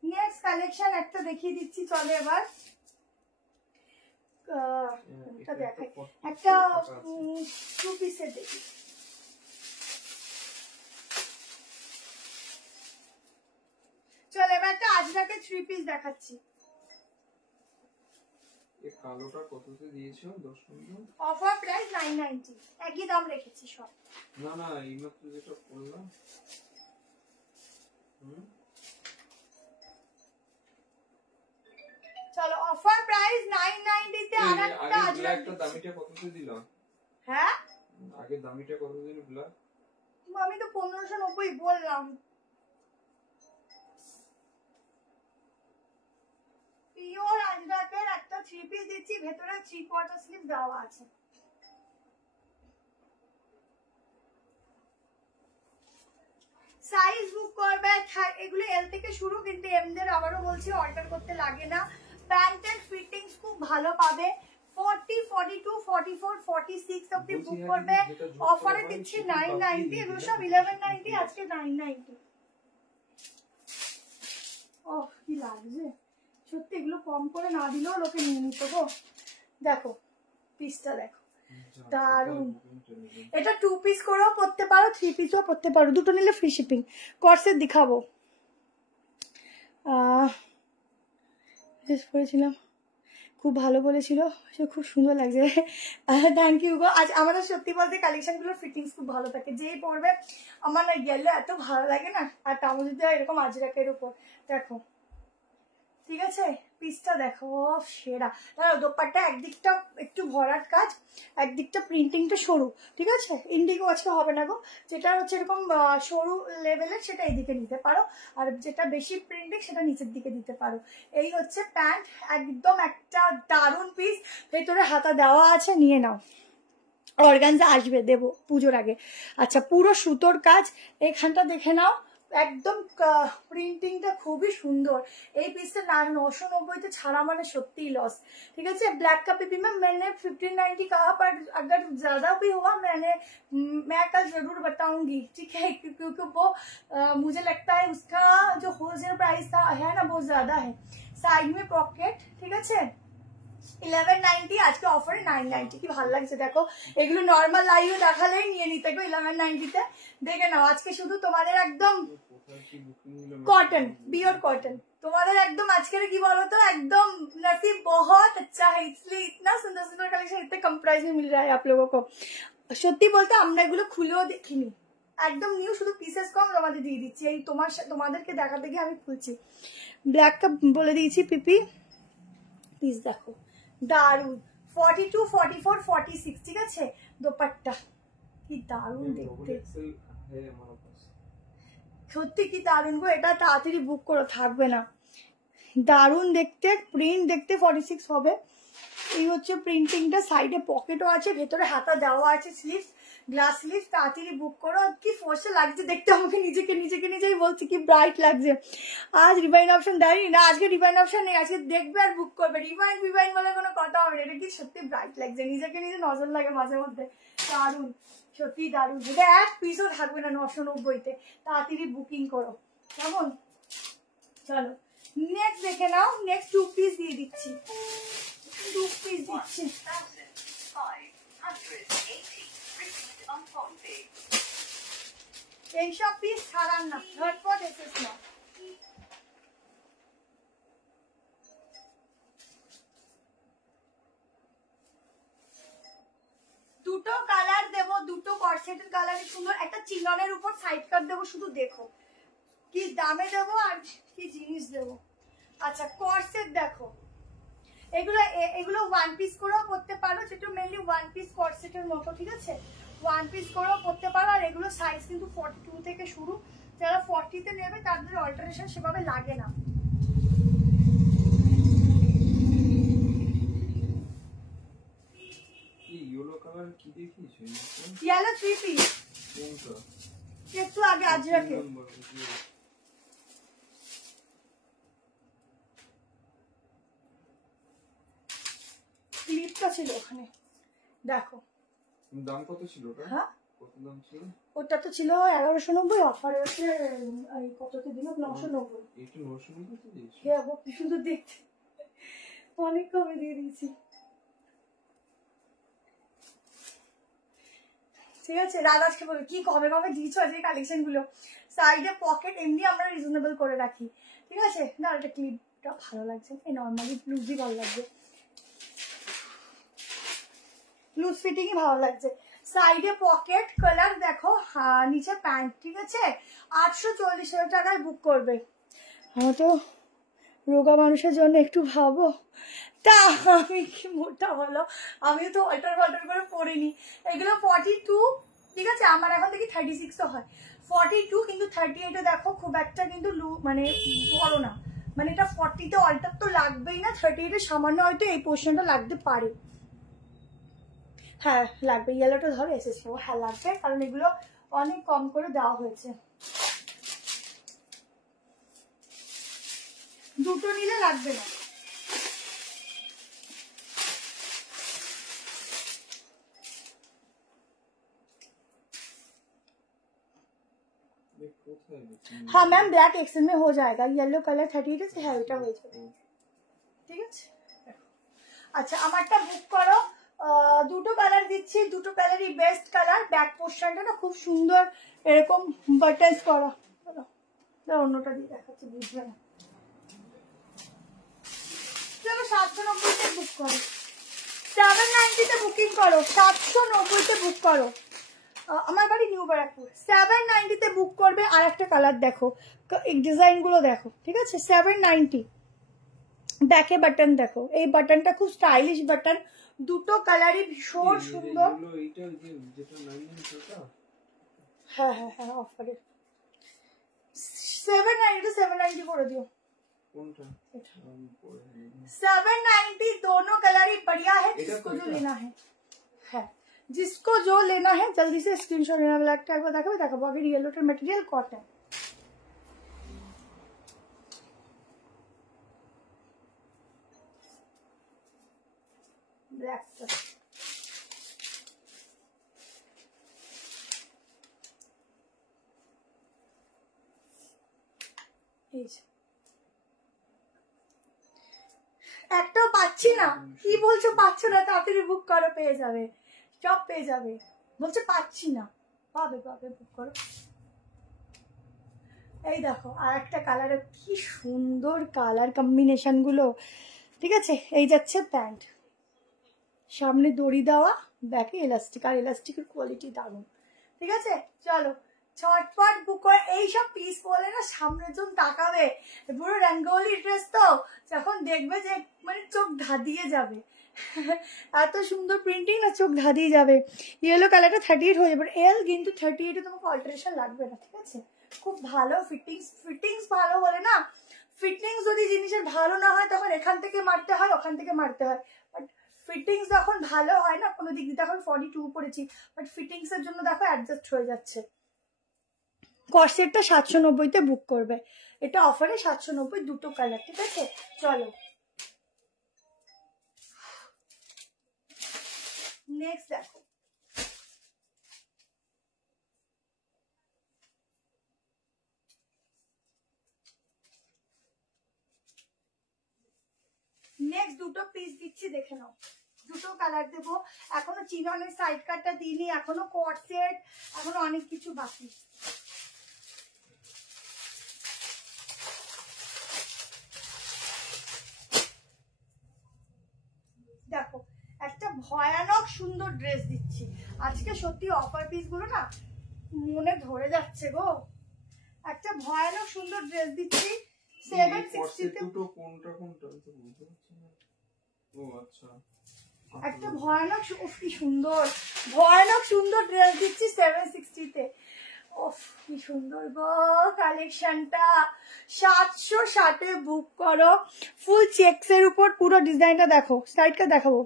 নেক্সট কালেকশন একটা দেখিয়ে দিচ্ছি, চলো এবার দেখাই একটা 2 পিসের দেখি। চলো এবার একটা আজরাকের 3 পিস দেখাচ্ছি। এই কালোটা কততে দিয়েছো? 10 মিনিট অফার প্রাইস 990, একই দাম রেখেছি সব। না না, এইমাত্র যেটা করলাম। চলো অফার প্রাইস 990 তে আরেকটা ব্ল্যাকটা দামিটা কততে দিলাম? হ্যাঁ আগে দামিটা কত দিল ব্ল্যাক? আমি তো 1590 বললাম। পিওর আজরাকের একটা 3 পিস দিচ্ছি, ভেতরে 3/4 স্লিভ দেওয়া আছে। সাইজ বুক করবে, এগুলো এল থেকে শুরু, কিন্তু এমদের আবারও বলছি অল্টার করতে লাগে না। প্যান্টের ফিটিংস খুব ভালো পাবে। 40, 42, 44, 46 অবধি বুক করবে। অফারে দিচ্ছি 990, এগুলো সব 1190, আজকে 990। ওহ কি লাগছে সত্যি, এগুলো কম করে না দিলেও লোকে নিয়ে নিত গো। দেখো পিসটা দেখো, দারুন। এটা 2 পিস করেও পরতে পারো, 3 পিসও পরতে পারো, দুটো নিলে ফ্রি শিপিং। কর্সেট দেখাবো, পরেছিলাম, খুব ভালো বলেছিল, সে খুব সুন্দর লাগছে। থ্যাংক ইউ গো। আজ আমাদের সত্যি বলতে কালেকশনগুলোর ফিটিংস খুব ভালো থাকে, যেই পরবে আমার না গেলে এত ভালো লাগে না। আর তার মধ্যে এরকম আজরাকের উপর দেখো, ঠিক আছে। পিসটা দেখো সেরা। দোপাট্টা একদিকটা একটু ভরাট কাজ, একদিকটা প্রিন্টিংটা সরু, ঠিক আছে। ইন্ডিগো আজকে হবে না গো, যেটা হচ্ছে এরকম সরু লেভেলের সেটা এইদিকে নিতে পারো, আর যেটা বেশি প্রিন্টিং সেটা নিচের দিকে দিতে পারো। এই হচ্ছে প্যান্ট, একদম একটা দারুণ পিস, ভেতরে হাতা দেওয়া আছে, নিয়ে নাও। অর্গানজা আসবে, দেবো পুজোর আগে। আচ্ছা পুরো সুতোর কাজ, এখানটা দেখে নাও, একদম প্রিন্টিংটা খুবই সুন্দর। এই পিসটা 990 ছাড়া মানে সত্যিই লস, ঠিক আছে। ब्लैक का भी मैंने 1590 कहा, पर अगर ज्यादा भी हुआ मैं कल जरूर बताऊंगी, ठीक है, क्योंकि वो मुझे लगता है उसका जो होलसेल प्राइस था है ना बहुत ज्यादा है। साइड में पॉकेट, ঠিক আছে, 1190, আজকে অফারে 990। কি ভালো লাগছে দেখো, এগুলো নর্মাল লাইভে দেখালেই নিয়ে নিতে গো 1190 তে। দেখে নাও আজকে শুধু তোমাদের একদম कॉटन, प्योर कॉटन, तुम्हारे एकदम आज के की बोलो तो एकदम नसीब बहुत अच्छा है, इसलिए इतना सुंदर सुंदर कलेक्शन इतने कम प्राइस में मिल रहा है आप लोगों को। সত্যি বলতে আমরা এগুলো খুলেও দেখিনি, একদম নিউ, শুধু পিসেস কম তোমাদের দিয়ে দিচ্ছি। এই তোমাদেরকে দেখাতে গিয়ে আমি খুলছি। ব্ল্যাকটা বলে দিয়েছি পিপি, পিস দেখো দারুন, 42, 44, 46, ঠিক আছে। দোপাট্টা কি দারুন দেখতে, সত্যি কি দারুন গো। এটা তাড়াতাড়ি বুক করে থাকবে না, দারুন দেখতে, প্রিন্ট দেখতে 46 হবে। এই হচ্ছে প্রিন্টিংটা, সাইডে পকেটও আছে, ভেতরে হাতা দেওয়া আছে, স্লিভস, গ্লাস স্লিভ। তাড়াতাড়ি বুক করো। কি ফোর্সে লাগছে দেখতে, আমাকে নিজেই বলছি কি ব্রাইট লাগছে। আজ রিভাইন অপশন দেয়নি না, আজকে রিভাইন অপশন নেই, আজকে দেখবে আর বুক করবে। রিভাইন বলে কোনো কথা হবে না। এটা কি সত্যি ব্রাইট লাগছে, নিজে নজর লাগে মাঝে মধ্যে। দারুন, সত্যি দারুন। এটা এক পিসও থাকবে না 990-তে, তাড়াতাড়ি বুকিং করো কেমন। চলো নেক্সট দেখে নাও, নেক্সট 2 পিস দিয়ে দিচ্ছি, 2 পিস দিচ্ছি। এইসব পিস ছাড়ান না, ঝটপট এসেছ না। দুটো কালার সেটের কালারই সুন্দর, একটা চিননের উপর সাইড কাট দেবো, শুধু দেখো কি দামে দেবো আর কি জিনিস দেবো। আচ্ছা কর্সেট দেখো, এগুলো ওয়ান পিস করেও পরতে পারো, যেটা মেনলি ওয়ান পিস কর্সেটের মতো, ঠিক আছে, ওয়ান পিস করেও পরতে পারো। আর এগুলো সাইজ কিন্তু 42 থেকে শুরু, যারা 40-তে নেবে তাদের অল্টারেশন সেভাবে লাগে না। ইয়েলো কালার কি দেখিয়েছো? ইয়েলো 3 পিস কোনটা? একটু আগে আজরাকে ক্লিপটা ছিল ওখানে, দেখো দাম কত ছিল ওটা? হ্যাঁ কত দাম ছিল ওটা? তো ছিল 1190, অফারে হচ্ছে এই কততে দিল 990। এইটা 990 তে দিয়েছো? হ্যাঁ ও কি সুন্দর দেখতে, অনেক কমে দিয়ে দিয়েছি। ঠিক আছে, দাদা আজকে বলো কি কমে কমে দিয়েছো আজকে কালেকশন গুলো। সাইডে পকেট এমনি আমরা রিজনেবল করে রাখি, ঠিক আছে। না এটা ক্লিপটা ভালো লাগছে, এই নর্মালি লুজই ভালো লাগছে, লুজ ফিটিংই ভালো লাগছে। সাইডে পকেট, কালার দেখো, নিচে প্যান্ট, ঠিক আছে। 840 টাকায় বুক করবে। আমার তো রোগা মানুষের জন্য একটু ভাবো, তা আমি কি মোটা হলো, আমিও তো অল্টার পাল্টার করে পরিনি। এগুলো 42, ঠিক আছে, আমার এখন থেকে 36ও হয়, 42 কিন্তু 38-এ দেখো খুব একটা কিন্তু মানে বড় না, মানে এটা 40-তে অল্টার তো লাগবেই না, 38-এ সামান্য হয়তো এই পোর্শনটা লাগতে পারে। হ্যাঁ লাগবে, ইয়েলোটা ধরো এসেছে, হ্যাঁ লাগবে, কারণ এগুলো অনেক কম করে দেওয়া হয়েছে। দুটো নিলে লাগবে না। हाँ मैम ब्लैक एक्सेल में हो जाएगा, येलो कलर 38 से है ওটা হয়ে যাবে, ঠিক আছে। আচ্ছা আমারটা বুক করো, দুটো কালার দিচ্ছি, দুটো কালারই বেস্ট কালার। ব্যাক পোর্শনটা না খুব সুন্দর এরকম বাটনস করা, অন্যটা দিয়ে দেখাচ্ছি বুঝবে না। চলো 790-তে বুক করো, 790-তে বুকিং করো, 790-তে বুক করো। আমার বাড়ি নিউ ব্যারাকপুর। 790-তে বুক করবে। আর একটা কালার দেখো, এই ডিজাইন গুলো দেখো, ঠিক আছে। 790 ব্যাকে বাটন দেখো, এই বাটনটা খুব স্টাইলিশ বাটন, দুটো কালারই ভীষণ সুন্দর। হ্যাঁ হ্যাঁ হ্যাঁ অফারে 790 790 করে দিও। 790 दोनों कलर ही बढ़िया है, जिसको जो लेना है, जिसको जो लेना है जल्दी से स्क्रीनशॉट लेना। ब्लैक टैग पर देखो देखो आगे येलोटर मटेरियल कॉटन, ब्लैक একটাও পাচ্ছি না। কি বলছো পাচ্ছো না? তাড়াতাড়ি বুক করো, পেয়ে যাবে, সব পেয়ে যাবে। বলছে পাচ্ছি না, পাবে পাবে, বুক করো। এই দেখো আর একটা কালারের কি সুন্দর কালার কম্বিনেশন গুলো, ঠিক আছে। এই যাচ্ছে প্যান্ট, সামনে দড়ি দেওয়া, ব্যাকে ইলাস্টিক, আর ইলাস্টিকের কোয়ালিটি দারুণ, ঠিক আছে। চলো ছটপট বুক করে। এইসব পিস বলে না সামনের জন তাকাবে, পুরো রঙ্গোলি ড্রেস তো, যখন দেখবে যে মানে চোখ ধাঁধিয়ে যাবে, এত সুন্দর প্রিন্টিং না, চোখ ধাঁধিয়ে যাবে। ইয়েলো কালারটা 38 হয়ে যাবে, এল কিন্তু 38-এ তোমাকে অল্টারেশন লাগবে না, ঠিক আছে। খুব ভালো ফিটিংস ভালো বলে না, ফিটিংস যদি জিনিসের ভালো না হয় তখন এখান থেকে মারতে হয়, ওখান থেকে মারতে হয়, বাট ফিটিংস যখন ভালো হয় না কোনো দিক দিয়ে, এখন 42 পড়েছি, বাট ফিটিংস এর জন্য দেখো অ্যাডজাস্ট হয়ে যাচ্ছে। কর্সেটটা 790-তে বুক করবে, এটা অফারে 790, দুটো কালার, ঠিক আছে। চলো নেক্সট দেখো, নেক্সট দুটো পিস দিচ্ছি, দেখে নাও। দুটো কালার দেবো, এখনো চিননের সাইড কাটটা দিইনি, এখনো কর্সেট, এখনো অনেক কিছু বাকি। দেখো একটা ভয়ানক সুন্দর ড্রেস দিচ্ছি আজকে। সত্যি অফার পিস গুলো না মনে ধরে যাচ্ছে গো। একটা ভয়ানক সুন্দর ড্রেস দিচ্ছি 760 তে। দুটো কোনটা কোনটা তো বুঝতে পারছি না। ও আচ্ছা, একটা ভয়ানক কি সুন্দর ভয়ানক সুন্দর ড্রেস দিচ্ছি 760 তে। ওফ কি সুন্দর গো কালেকশনটা। 760 এ বুক করো। ফুল চেকস এর উপর পুরো ডিজাইনটা দেখো। সাইডটা দেখাবো।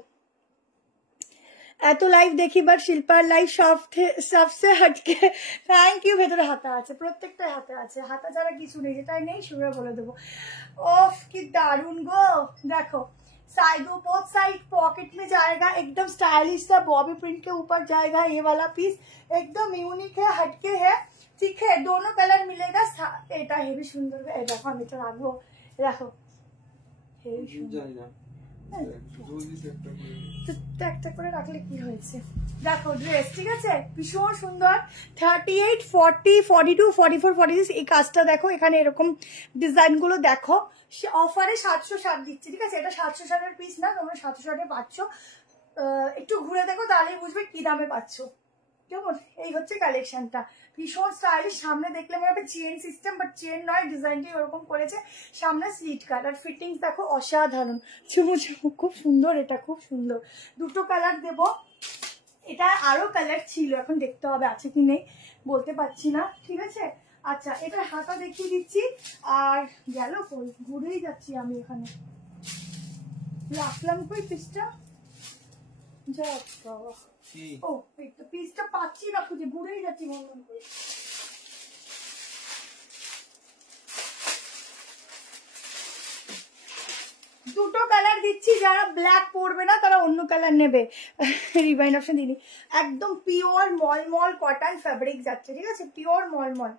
এত লাইভ দেখি বাট শিল্পার লাইভ সবসে হটকে। Thank you. ভেতরে হাতা আছে, প্রত্যেকটাই হাতে আছে, হাতা ছাড়া কিছু নেই, যেটাই নেই শুরু বলে দেবো। ओफ की दारुण गो। देखो साइडों बोथ साइड पॉकेट में जाएगा, एकदम स्टाइलिश सा बॉबी प्रिंट के ऊपर जाएगा। ये वाला पीस एकदम यूनिक है, हटके है, ठीक है। दोनों कलर मिलेगा। এটা হেভি সুন্দর। এই দেখো আমি তো রাখবো, দেখো হেভি সুন্দর। একটা করে রাখলে কি হয়েছে, দেখো ড্রেস, ঠিক আছে, ভীষণ সুন্দর। 38, 40, 42, 44, 46 এই কাজটা দেখো। এখানে এরকম ডিজাইন গুলো দেখো। অফারে 760 দিচ্ছি, ঠিক আছে। এটা 760 এর পিস না, তোমরা 760 পাচ্ছ। একটু ঘুরে দেখো তাহলেই বুঝবে কি দামে পাচ্ছ, কেমন। এই হচ্ছে কালেকশনটা, ভীষণ স্টাইলিশ। সামনে দেখলে মনে হবে চেন সিস্টেম, বাট চেন নয়, ডিজাইনটি ওরকম করেছে। সামনে স্লিট কাট আর ফিটিংস দেখো অসাধারণ, চুমু চুমু, খুব সুন্দর। এটা খুব সুন্দর। দুটো কালার দেব। এটা আরো কালার ছিল, এখন দেখতে হবে আছে কি নেই, বলতে পারছি না, ঠিক আছে। আচ্ছা এটা হাতা দেখিয়ে দিচ্ছি। আর গেল কই, ঘুরেই যাচ্ছি আমি। এখানে রাখলাম কই পিসটা, যা বাবা। ও এই তো পিসটা পাচ্ছি না, খুঁজে ঘুরেই যাচ্ছি মন করে। দুটো কালার দিচ্ছি, যারা ব্ল্যাক পরবে না তারা অন্য কালার নেবে। রিবাইন্ড অপশন দিনি। একদম পিওর মলমল কটন ফ্যাব্রিক যাচ্ছে, ঠিক আছে, পিওর মলমল।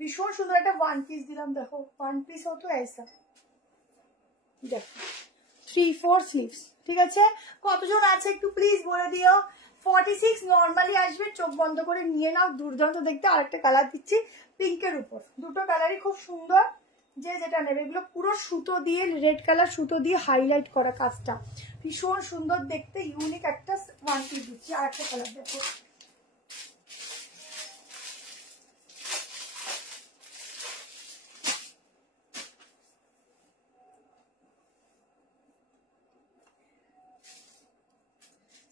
ভীষণ সুন্দর একটা ওয়ান পিস দিলাম, দেখো ওয়ান পিস হতো ऐसा, দেখো 3-4 স্লিভস, ঠিক আছে। কতজন আছে একটু প্লিজ বলে দিও। 46 নর্মালি আসবে, চোখ বন্ধ করে নিয়ে নাও, দুর্দান্ত দেখতে। আরেকটা কালার দিচ্ছি পিঙ্কের উপর। দুটো কালারই খুব সুন্দর, যে যেটা নেবে। এগুলো পুরো সুতো দিয়ে, রেড কালার সুতো দিয়ে হাইলাইট করা কাজটা, ভীষণ সুন্দর দেখতে, ইউনিক একটা ওয়ান পিস দিচ্ছি। আর একটা কালার দেখো,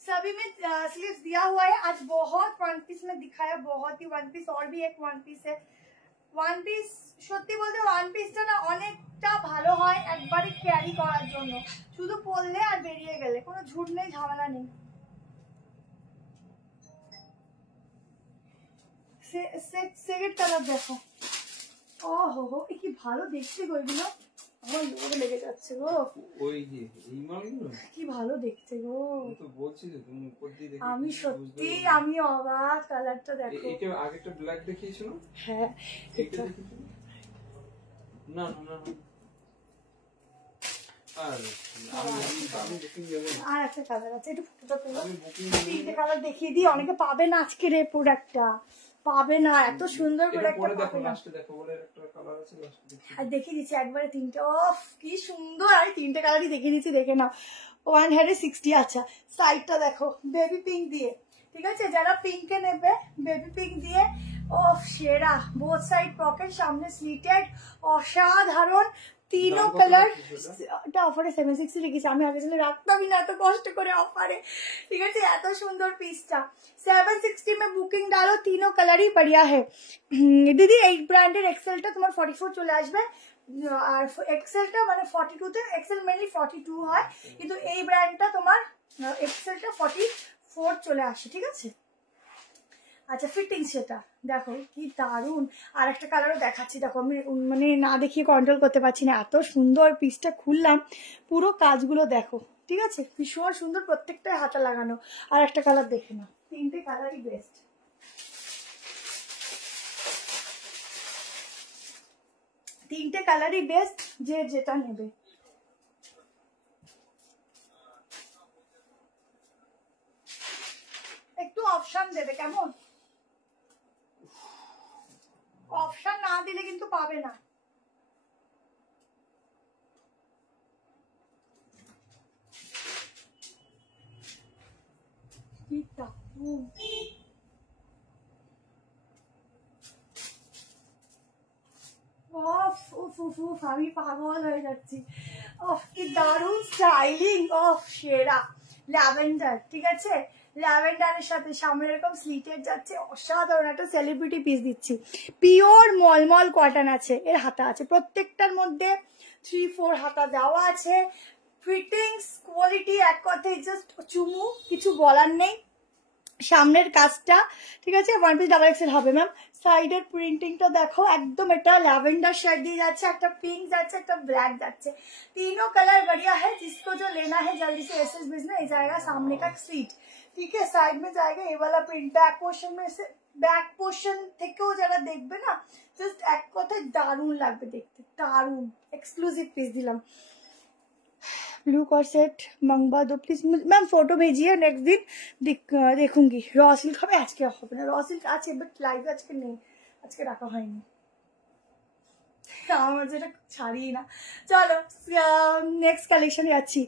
सभी में स्लीव्स दिया हुआ है। आज बहुत वन पीस में दिखाया, बहुत ही वन पीस। और भी एक वन पीस है। ওয়ান পিস সত্যি বলতে ওয়ান পিসটা না অনেকটা ভালো হয় একবারে ক্যারি করার জন্য, শুধু পরলে আর বেরিয়ে গেলে কোনো ঝুট নেই, ঝামেলা নেই। সেকেন্ড কালার দেখো। ও হো হো, কি ভালো দেখতে গো এগুলো, আমার লোভ লেগে যাচ্ছে গো। ওই যে এই মালগুলো কি ভালো দেখতে গো, আমি তো বলছি যে তুমি উপর দিয়ে দেখে আমি সত্যি আমি অবাক। কালারটা দেখো। এটা আগেরটা ব্ল্যাক দেখিয়েছিল। হ্যাঁ এটা না না না আর একটা কালার আছে, একটু ফটোটা তুলো। তিনটে কালার দেখিয়ে দিই, অনেকে পাবে না আজকে রে প্রোডাক্টটা, পাবে না, এত সুন্দর প্রোডাক্টটা পাবে না। আর দেখিয়ে দিচ্ছি একবারে তিনটে। ওফ কি সুন্দর, আমি তিনটে কালারই দেখিয়ে দিচ্ছি, দেখে নাও। 160। আচ্ছা সাইডটা দেখো বেবি পিঙ্ক দিয়ে, ঠিক আছে। যারা পিঙ্কে নেবে বেবি পিঙ্ক দিয়ে, ওফ সেরা। বোথ সাইড পকেট, সামনে স্লিটেড, অসাধারণ। तीनों कलर ऑफारे 760 রেখেছি। আমি আগে ছিল রাখতামই না এত কষ্ট করে অফারে, ঠিক আছে। এত সুন্দর পিসটা 760 में বুকিং ডালো। तीनों कलर ही बढ़िया है দিদি। এই ব্র্যান্ডের এক্সেলটা তোমার 44 চলে আসবে, আর এক্সেলটা মানে 42 তে। এক্সেল মেনলি 42 হয়, কিন্তু এই ব্র্যান্ডটা তোমার এক্সেলটা 44 চলে আসে, ঠিক আছে। আচ্ছা ফিটিং সেটা দেখো কি দারুন। আর একটা কালারও দেখাচ্ছি, দেখো আমি মানে না দেখিয়ে কন্ট্রোল করতে পারছি না, এত সুন্দর। পিসটা খুললাম, পুরো কাজগুলো দেখো, ঠিক আছে, ভীষণ সুন্দর, প্রত্যেকটাই হাতা লাগানো। আর একটা কালার দেখে নাও, তিনটে কালারই বেস্ট, তিনটে কালারই বেস্ট, যে যেটা নেবে। একটু অপশন দেবে কেমন, অপশন না দিলে কিন্তু পাবে না। আমি পাগল হয়ে যাচ্ছি। কি দারুণ স্টাইলিং, সেরা ল্যাভেন্ডার। ঠিক আছে, ল্যাভেন্ডারের সাথে সামনে এরকম স্লিটের যাচ্ছে, অসাধারণ একটা সেলিব্রিটি পিস দিচ্ছি। পিওর মলমল কটন আছে, এর হাতা আছে, প্রত্যেকটার মধ্যে 3-4 হাতা দেওয়া আছে। ফিটিংস কোয়ালিটি এক কথায় জাস্ট চুমু, কিছু বলার নেই। সামনের কাজটা ঠিক আছে, 1 পিস ডাবল এক্সেল হবে ম্যাম। সাইডের প্রিন্টিংটা দেখো, একদম এটা ল্যাভেন্ডার শেড দিয়ে যাচ্ছে, একটা পিঙ্ক যাচ্ছে, একটা ব্लैक যাচ্ছে, तीनों कलर बढ़िया है। जिसको जो लेना है जल्दी से एसएस भेजना। ये जाएगा सामने का स्लीट, ठीक है, साइड में जाएगा ये वाला प्रिंट। बैक पोर्शन में से बैक पोर्शन থেকেও যারা দেখবে না, জাস্ট এক কথায় দারুণ লাগবে দেখতে, দারুণ एक्सक्लूसिव পিস দিলাম। ब्लू कॉर्सेट मंगवा दो प्लीज मैम, फोटो भेजिए, नेक्स्ट दिन देखूंगी। रॉ सिल्क হবে আজকে, হবে না, रॉ सिल्क আছে বাট লাইভ আজকে নেই, আজকে রাখা হয়নি, আমার যেটা ছাড়ি না। চলো নেক্সট কালেকশন যাচ্ছি।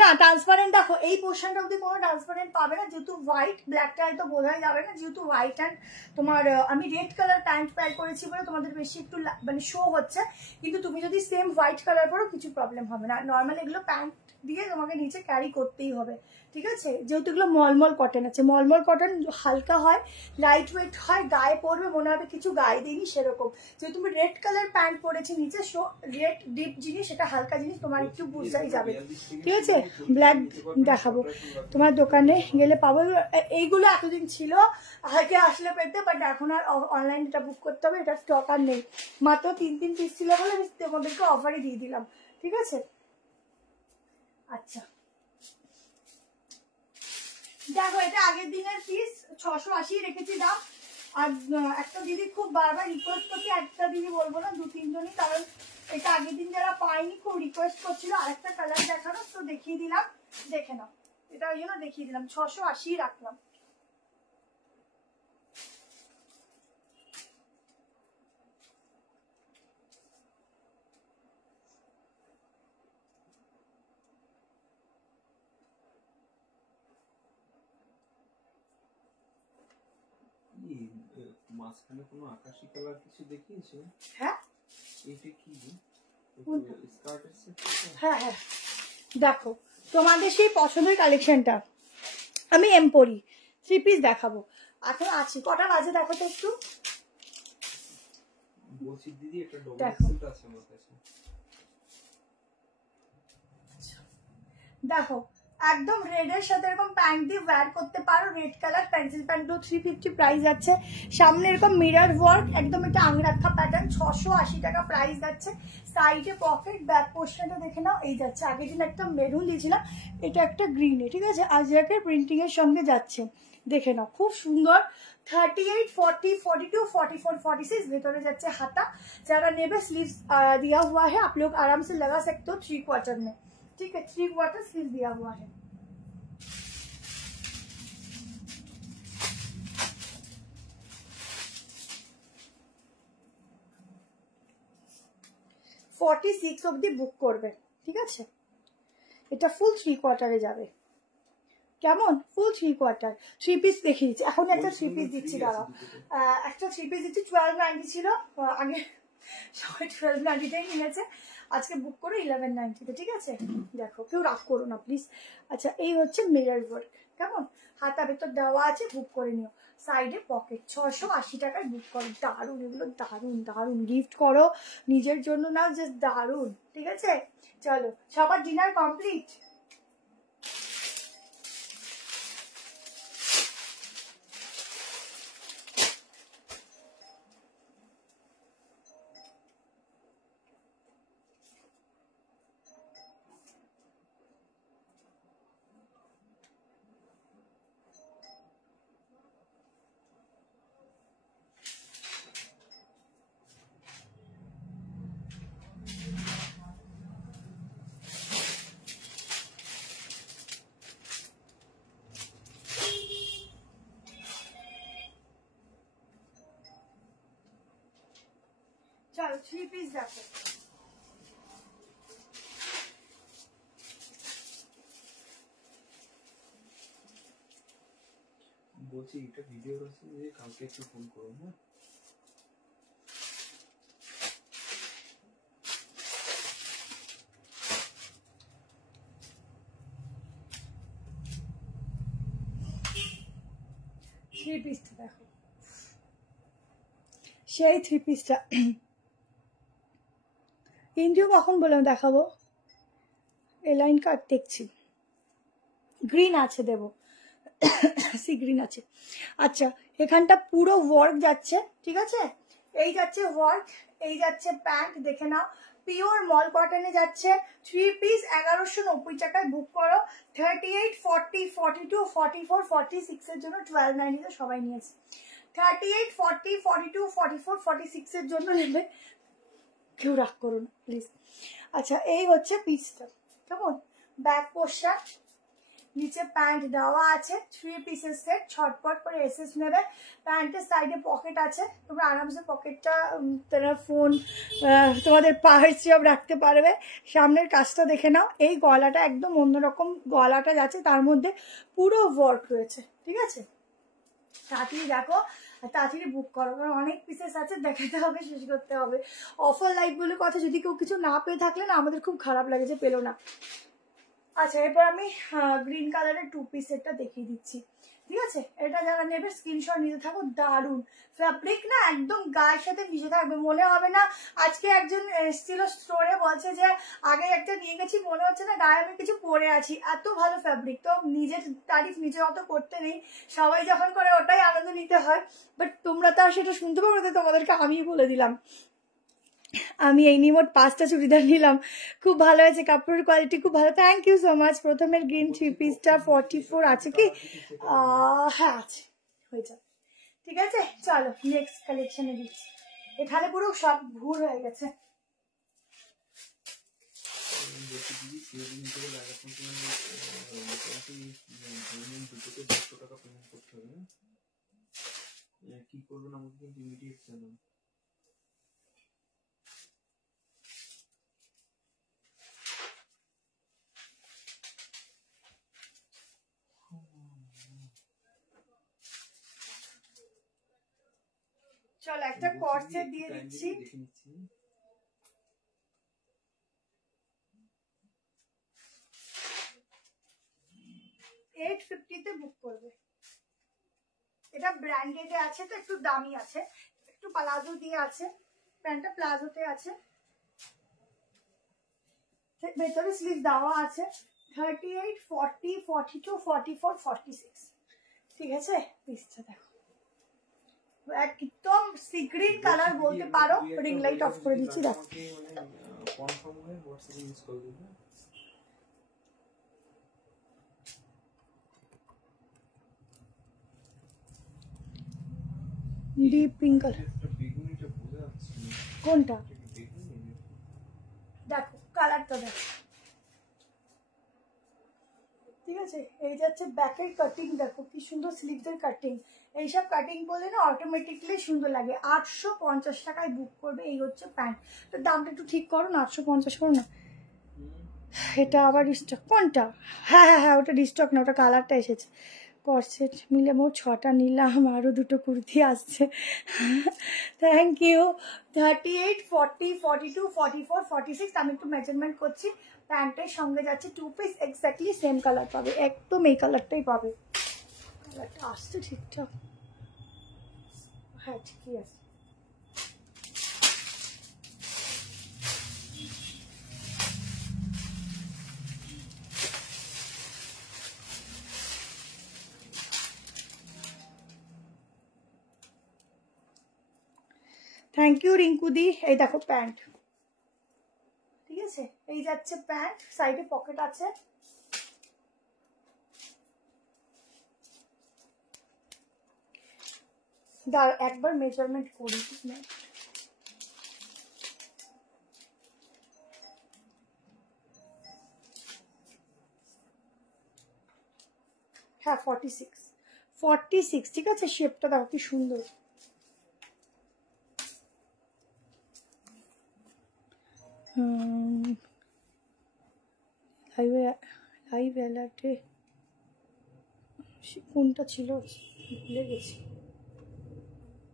না ট্রান্সপারেন্ট দেখো, এই পোর্শনটা অব্দি কোনো ট্রান্সপারেন্ট পাবে না, যেহেতু হোয়াইট, ব্ল্যাকটা হয়তো বোঝাই যাবে না, যেহেতু হোয়াইট অ্যান্ড তোমার আমি রেড কালার প্যান্ট প্যার করেছি বলে তোমাদের বেশি একটু মানে শো হচ্ছে, কিন্তু তুমি যদি সেম হোয়াইট কালার পরো কিছু প্রবলেম হবে না। নর্মাল এগুলো প্যান্ট দিয়ে তোমাকে নিচে ক্যারি করতেই হবে, ঠিক আছে, যেহেতু এগুলো মলমল কটন আছে। মলমল কটন হালকা হয়, লাইট ওয়েট হয়, গায়ে পরবে মনে হবে কিছু গায়ে দিইনি সেরকম। যেহেতু তুমি রেড কালার প্যান্ট পরেছি নিচে, শো রেড ডিপ জিনিস, এটা হালকা জিনিস, তোমার একটু বুঝাই যাবে, ঠিক আছে। ব্ল্যাক দেখাবো, তোমার দোকানে গেলে পাবো। এইগুলো এতদিন ছিল, আগে আসলে পেতে, বাট এখন আর অনলাইন এটা বুক করতে হবে, এটা স্টক আর নেই। মাত্র 3 পিস ছিল বলে আমি তোমাদেরকে অফারে দিয়ে দিলাম, ঠিক আছে। আচ্ছা দেখো, এটা আগের দিনের পিস, 680 রেখেছি দাম। আর একটা দিদি খুব বারবার রিকোয়েস্ট করছে, একটা দিদি বলবো না, 2-3 জনই, কারণ এটা আগের দিন যারা পায়নি খুব রিকোয়েস্ট করছিল আরেকটা কালার দেখানো, তো দেখিয়ে দিলাম, দেখে নাও। এটা ওই জন্য দেখিয়ে দিলাম, 680 রাখলাম। মাঝখানে কোনো আকাশি কালার কিছু দেখিয়েছে? হ্যাঁ, এটা কি স্কার্টের সেট? হ্যাঁ হ্যাঁ, দেখো তোমাদের সেই পছন্দের কালেকশনটা আমি এমপরি 3 পিস দেখাবো এখন আছি। কটা বাজে দেখো তো একটু, বলছি দিদি একটা ডবল এক্সেলটা আছে আমার কাছে। দেখো একদম রেড এর সাথে এরকম প্যান্ট দিয়ে ওয়্যার করতে পারো, red colour pencil pant, 350 price যাচ্ছে। সামনে এরকম মিরর ওয়ার্ক, একদম এটা আংরাক্ষা প্যাটার্ন, 680 টাকা প্রাইস যাচ্ছে। সাইডে পকেট, ব্যাক পোর্শনটা দেখে নাও, এই যাচ্ছে। আগের দিন একটা মেরুন দিয়েছিলাম, এটা একটা গ্রিনে, ঠিক আছে, আজরাকের প্রিন্টিং এর সঙ্গে যাচ্ছে, দেখে নাও খুব সুন্দর। 38, 40, 42, 44, 46 ভেতরে যাচ্ছে হাতা। যারা নেবে স্লিভস दिया हुआ है, आप लोग आराम से लगा सकते हो 3 क्वार्टर में, ठीक है, 3 क्वार्टर स्लीव दिया हुआ है। $46 অবধি বুক করবে, ঠিক আছে। এটা ফুল 3 কোয়ার্টারে যাবে, কেমন, ফুল 3 কোয়ার্টার। 3 পিস দেখিয়ে দিচ্ছি এখন, একটা 3 পিস দিচ্ছি, দাঁড়াও, একটা 3 পিস দিচ্ছি। 1290 ছিল আগে, সবাই 1290টাই নিয়েছে, আজকে বুক করে 1190তে, ঠিক আছে। দেখো কেউ রাগ করো না প্লিজ। আচ্ছা এই হচ্ছে মিরর ওয়ার্ক, কেমন, হাতা ভেতর দেওয়া আছে, বুক করে নিও। সাইডে পকেট, 680 টাকায় বুক করো। দারুণ এগুলো, দারুণ দারুণ, গিফট করো নিজের জন্য, নাও, জাস্ট দারুণ, ঠিক আছে। চলো সবার ডিনার কমপ্লিট। চলো 3 পিস দেখো, বলছি এটা ভিডিও করছি যে কালকে একটু ফোন করুন হ্যাঁ থ্রি পিসটা দেখো, সেই থ্রি পিসটা ইন্ডিও কখন বললাম দেখাবো, এলাইন কাট দেখছি, গ্রিন আছে দেবো, সি গ্রিন আছে। আচ্ছা এখানটা পুরো ওয়ার্ক যাচ্ছে, ঠিক আছে, এই যাচ্ছে ওয়ার্ক, এই যাচ্ছে প্যান্ট, দেখে নাও পিওর মল কটনে যাচ্ছে, থ্রি পিস 1190 টাকায় বুক করো। 38, 40, 42, 44, 46 এর জন্য 1290 সবাই নিয়েছে। 38, 40, 42, 44, 46 এর জন্য নেবে, কেউ রাগ করুন প্লিজ। আচ্ছা এই হচ্ছে পিসটা, কেমন ব্যাক পোর্শন, নিচে প্যান্ট দেওয়া আছে, থ্রি পিসের সেট, ছটপট করে এসএস নেবে। প্যান্টের সাইডে পকেট আছে, তোমরা আরামসে পকেটটা তোমার ফোন, তোমাদের পার্স সব রাখতে পারবে। সামনের কাজটা দেখে নাও, এই গলাটা একদম অন্যরকম গলাটা যাচ্ছে, তার মধ্যে পুরো ওয়ার্ক রয়েছে, ঠিক আছে। তাড়াতাড়ি দেখো আর তাড়াতাড়ি বুক করো, কারণ অনেক পিসেস আছে, দেখাতে হবে, শেষ করতে হবে। অফার লাইভ বলে কথা, যদি কেউ কিছু না পেয়ে থাকলে না আমাদের খুব খারাপ লাগে যে পেলো না। আচ্ছা এরপর আমি গ্রিন কালারের টু পিস সেটটা দেখিয়ে দিচ্ছি, ঠিক আছে। এটা যারা নেবে স্ক্রিনশট নিতে থাকো, দারুন ফ্যাব্রিক না, একদম গায়ের সাথে মিশে থাকবে, মনে হবে না। আজকে একজন এসেছিল স্টোরে, বলছে যে আগে একটা নিয়ে গেছি, মনে হচ্ছে না গায়ে আমি কিছু পরে আছি, এত ভালো ফ্যাব্রিক। তো নিজের তারিফ নিজের অত করতে নেই, সবাই যখন করে ওটাই আনন্দ নিতে হয়, বাট তোমরা তো আর সেটা শুনতে পারো না, তোমাদেরকে আমিই বলে দিলাম। আমি এই নিয়ে মোট 5টা চুড়িদার নিলাম, খুব ভালো হয়েছে, কাপড়ের কোয়ালিটি খুব ভালো, থ্যাংক ইউ সো মাচ। প্রথমের গ্রিন থ্রি পিসটা 44 আছে কি, হ্যাঁ আছে, হয়ে যাবে, ঠিক আছে। চলো নেক্সট কালেকশনে দিচ্ছি, এখানে পুরো সব ভুল হয়ে গেছে। কি করবেন আমাকে কিন্তু ইমিডিয়েট জানান। চলো একটা কর্সেট দিয়ে দিচ্ছি, 850 বুক করবে। এটা ব্র্যান্ডেড আছে, তো একটু দামি আছে, একটু প্লাজো দিয়ে আছে, প্যান্টটা প্লাজোতে আছে, ভেতরে স্লিভ দেওয়া আছে। 38, 40, 42, 44, 46, ঠিক আছে। পিসটা দেখো একদম সি গ্রিন কালার বলতে পারো, রিং লাইট অফ করে দিচ্ছি, দেখো কনফার্ম হয়ে হোয়াটসঅ্যাপে মিস কল দিন। ডিপ পিঙ্ক কালার, কোনটা দেখো, কালারটা দেখো, ঠিক আছে। এই যাচ্ছে ব্যাকের কাটিং, দেখো কি সুন্দর স্লিভসের কাটিং, এইসব কাটিং করলে না অটোমেটিকলি সুন্দর লাগে। 850 টাকায় বুক করবে। এই হচ্ছে প্যান্ট, তো দামটা একটু ঠিক করো না, 850 করো না। এটা আবার রিস্টক, কোনটা, হ্যাঁ হ্যাঁ হ্যাঁ ওটা রিস্টক না, ওটা কালারটা এসেছে। কর্সেট মিলে মোট 6টা নিলাম, আরও 2টো কুর্তি আসছে, থ্যাংক ইউ। 38, 40, 42, 44, 46, আমি একটু মেজারমেন্ট করছি। প্যান্টের সঙ্গে যাচ্ছে two piece, exactly same colour পাবে, একদম এই কালারটাই পাবে। কালারটা আসছে ঠিকঠাক, হ্যাঁ ঠিকই আছে। থ্যাংক ইউ রিঙ্কুদি। এই দেখো প্যান্ট, ঠিক আছে, এই যাচ্ছে প্যান্ট, সাইডে পকেট আছে, একবার মেজারমেন্ট করি, হ্যাঁ 46, ঠিক আছে। শেপটা দেখো কি সুন্দর, লাইভ অ্যালার্টে কোনটা ছিল ভুলে গেছি।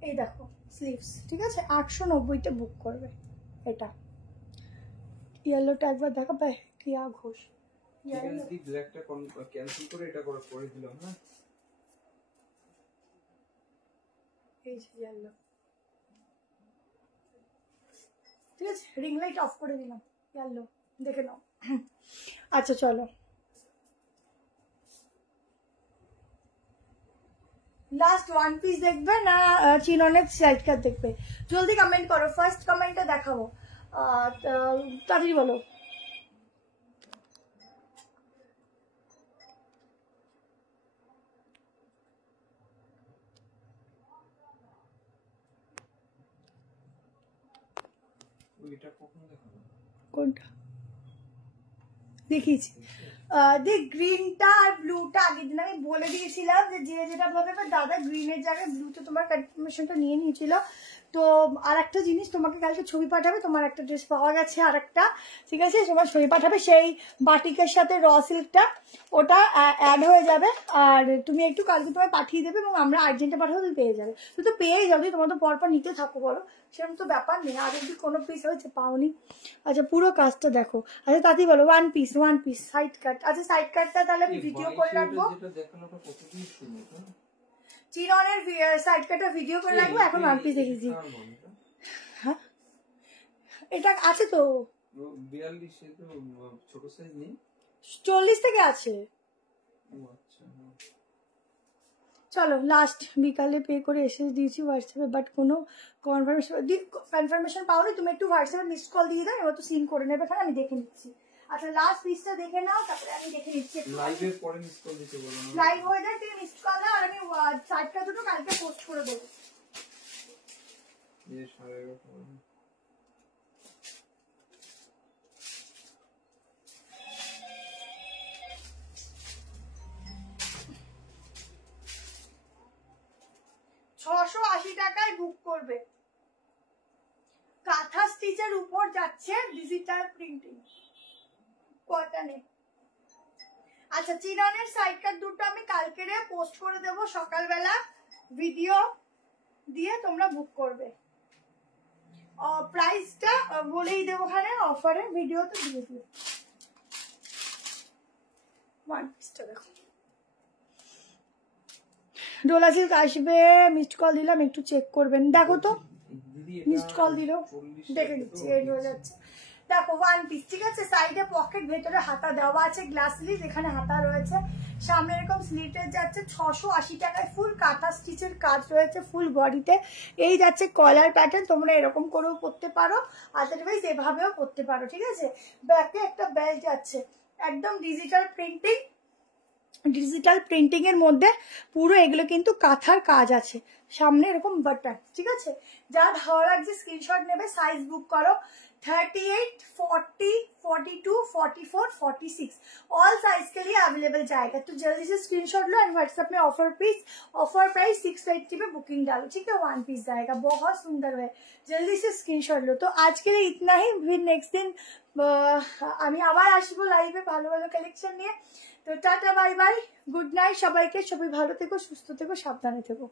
এই দেখো স্লিভস, ঠিক আছে 890-তে বুক করবে। এটা ইয়েলোটা একবার দেখো ভাই, কিয়া ঘোষ ব্ল্যাকটা ক্যান্সেল করে এটা করে দিলাম। হ্যাঁ এই যে ইয়েলো, ঠিক আছে রিং লাইট অফ করে দিলাম, ইয়েলো দেখে নাও। আচ্ছা চলো লাস্ট ওয়ান পিস দেখবে না চিননের সাইড কাট দেখবে? জলদি কমেন্ট করো, ফার্স্ট কমেন্টটা দেখাবো, তাড়াতাড়ি বলো। কোনটা দেখিয়েছি? দেখ গ্রিনটা আর ব্লুটা আগের দিন আমি বলে দিয়েছিলাম যে যেটা ভাবে, দাদা গ্রিনের জায়গায় ব্লুতে তোমার কনফার্মেশনটা নিয়ে নিয়েছিল। তো আর একটা জিনিস তোমাকে কালকে ছবি পাঠাবে, তোমার একটা ড্রেস পাওয়া গেছে আর একটা, ঠিক আছে তোমার ছবি পাঠাবে, সেই বাটিকের সাথে র সিল্কটা ওটা অ্যাড হয়ে যাবে। আর তুমি একটু কালকে তোমায় পাঠিয়ে দেবে এবং আমরা আর্জেন্টে পাঠাবো, তুমি পেয়ে যাবে। তো পেয়েই যাবে, তোমার তো পরপর নিতে থাকো বলো, সেরকম তো ব্যাপার নেই। আর যদি কোনো পিস হয়েছে পাওনি, আচ্ছা পুরো কাজটা দেখো। আচ্ছা তাতেই বলো ওয়ান পিস সাইড কাট। আচ্ছা সাইড কাটটা তাহলে আমি ভিডিও করে রাখবো, চিরনের সাইড কাটটা ভিডিও করে রাখবো। এখন ওয়ান পিস দেখিয়েছি। হ্যাঁ এটা আছে তো 40 থেকে আছে। চলো লাস্ট বিকালে পে করে এসে দিয়েছি হোয়াটসঅ্যাপে, বাট কোনো কনফার্মেশন পাওনি। তুমি একটু হোয়াটসঅ্যাপে মিসড কল দিয়ে দাও, এবার তো সিন করে নেবে, এখানে আমি দেখে নিচ্ছি। আচ্ছা লাস্ট পিসটা দেখে নাও, তারপরে আমি দেখে নিচ্ছি। লাইভের পরে মিস কল দিতে বলো না, লাইভ হয়ে যায় তুমি মিসড কল দাও, আর আমি সাইডটা দুটো কালকে পোস্ট করে দেবো। এই সাড়ে 11 680 টাকায় বুক করবে। কাঁথা স্টিচের উপর যাচ্ছে ডিজিটাল প্রিন্টিং কটনে। আচ্ছা চিরনের সাইড কাট দুটো আমি কালকে পোস্ট করে দেবো সকালবেলা, ভিডিও দিয়ে তোমরা বুক করবে। প্রাইসটা বলেই দেবো ওখানে, অফারে ভিডিওতে দিয়ে দিও। ওয়ান পিসটা দেখো, ডোলা সিল্ক আসবে, মিসড কল দিলাম, একটু চেক করবেন। দেখো তো মিসড কল দিল, দেখে নিচ্ছি এড হয়ে যাচ্ছে। দেখো ওয়ান পিস, ঠিক আছে সাইডে পকেট, ভেতরে হাতা দেওয়া আছে, গ্লাস স্লিভ, এখানে হাতা রয়েছে, সামনে এরকম স্লিটের যাচ্ছে। 680 টাকায় ফুল কাঁথা স্টিচের কাজ রয়েছে ফুল বডিতে। এই যাচ্ছে কলার প্যাটার্ন, তোমরা এরকম করেও পরতে পারো, আদারওয়াইজ এভাবেও পরতে পারো, ঠিক আছে। ব্যাকে একটা বেল্ট যাচ্ছে, একদম ডিজিটাল প্রিন্টিং এর মধ্যে পুরো এগুলো কিন্তু কাঁথার কাজ আছে, সামনে এরকম বাটন, ঠিক আছে। যা ভালো লাগছে স্ক্রিনশট নেবে, সাইজ বুক করো 38, 40, 42, 44, 46 ऑल साइज के लिए अवेलेबल जाएगा। तो जल्दी से स्क्रीनशॉट लो एंड व्हाट्सएप में ऑफर प्राइस 680 पे बुकिंग डालो, ठीक है। वन पीस जाएगा, बहुत सुंदर है, जल्दी से स्क्रीनशॉट लो। तो आज के लिए इतना ही, फिर नेक्स्ट दिन আমি আবার আসবো লাইভে ভালো ভালো কালেকশন নিয়ে। তো tata bye bye, good night সবাইকে, সবাই ভালো থেকো, সুস্থ থেকো, সাবধানে থেকো।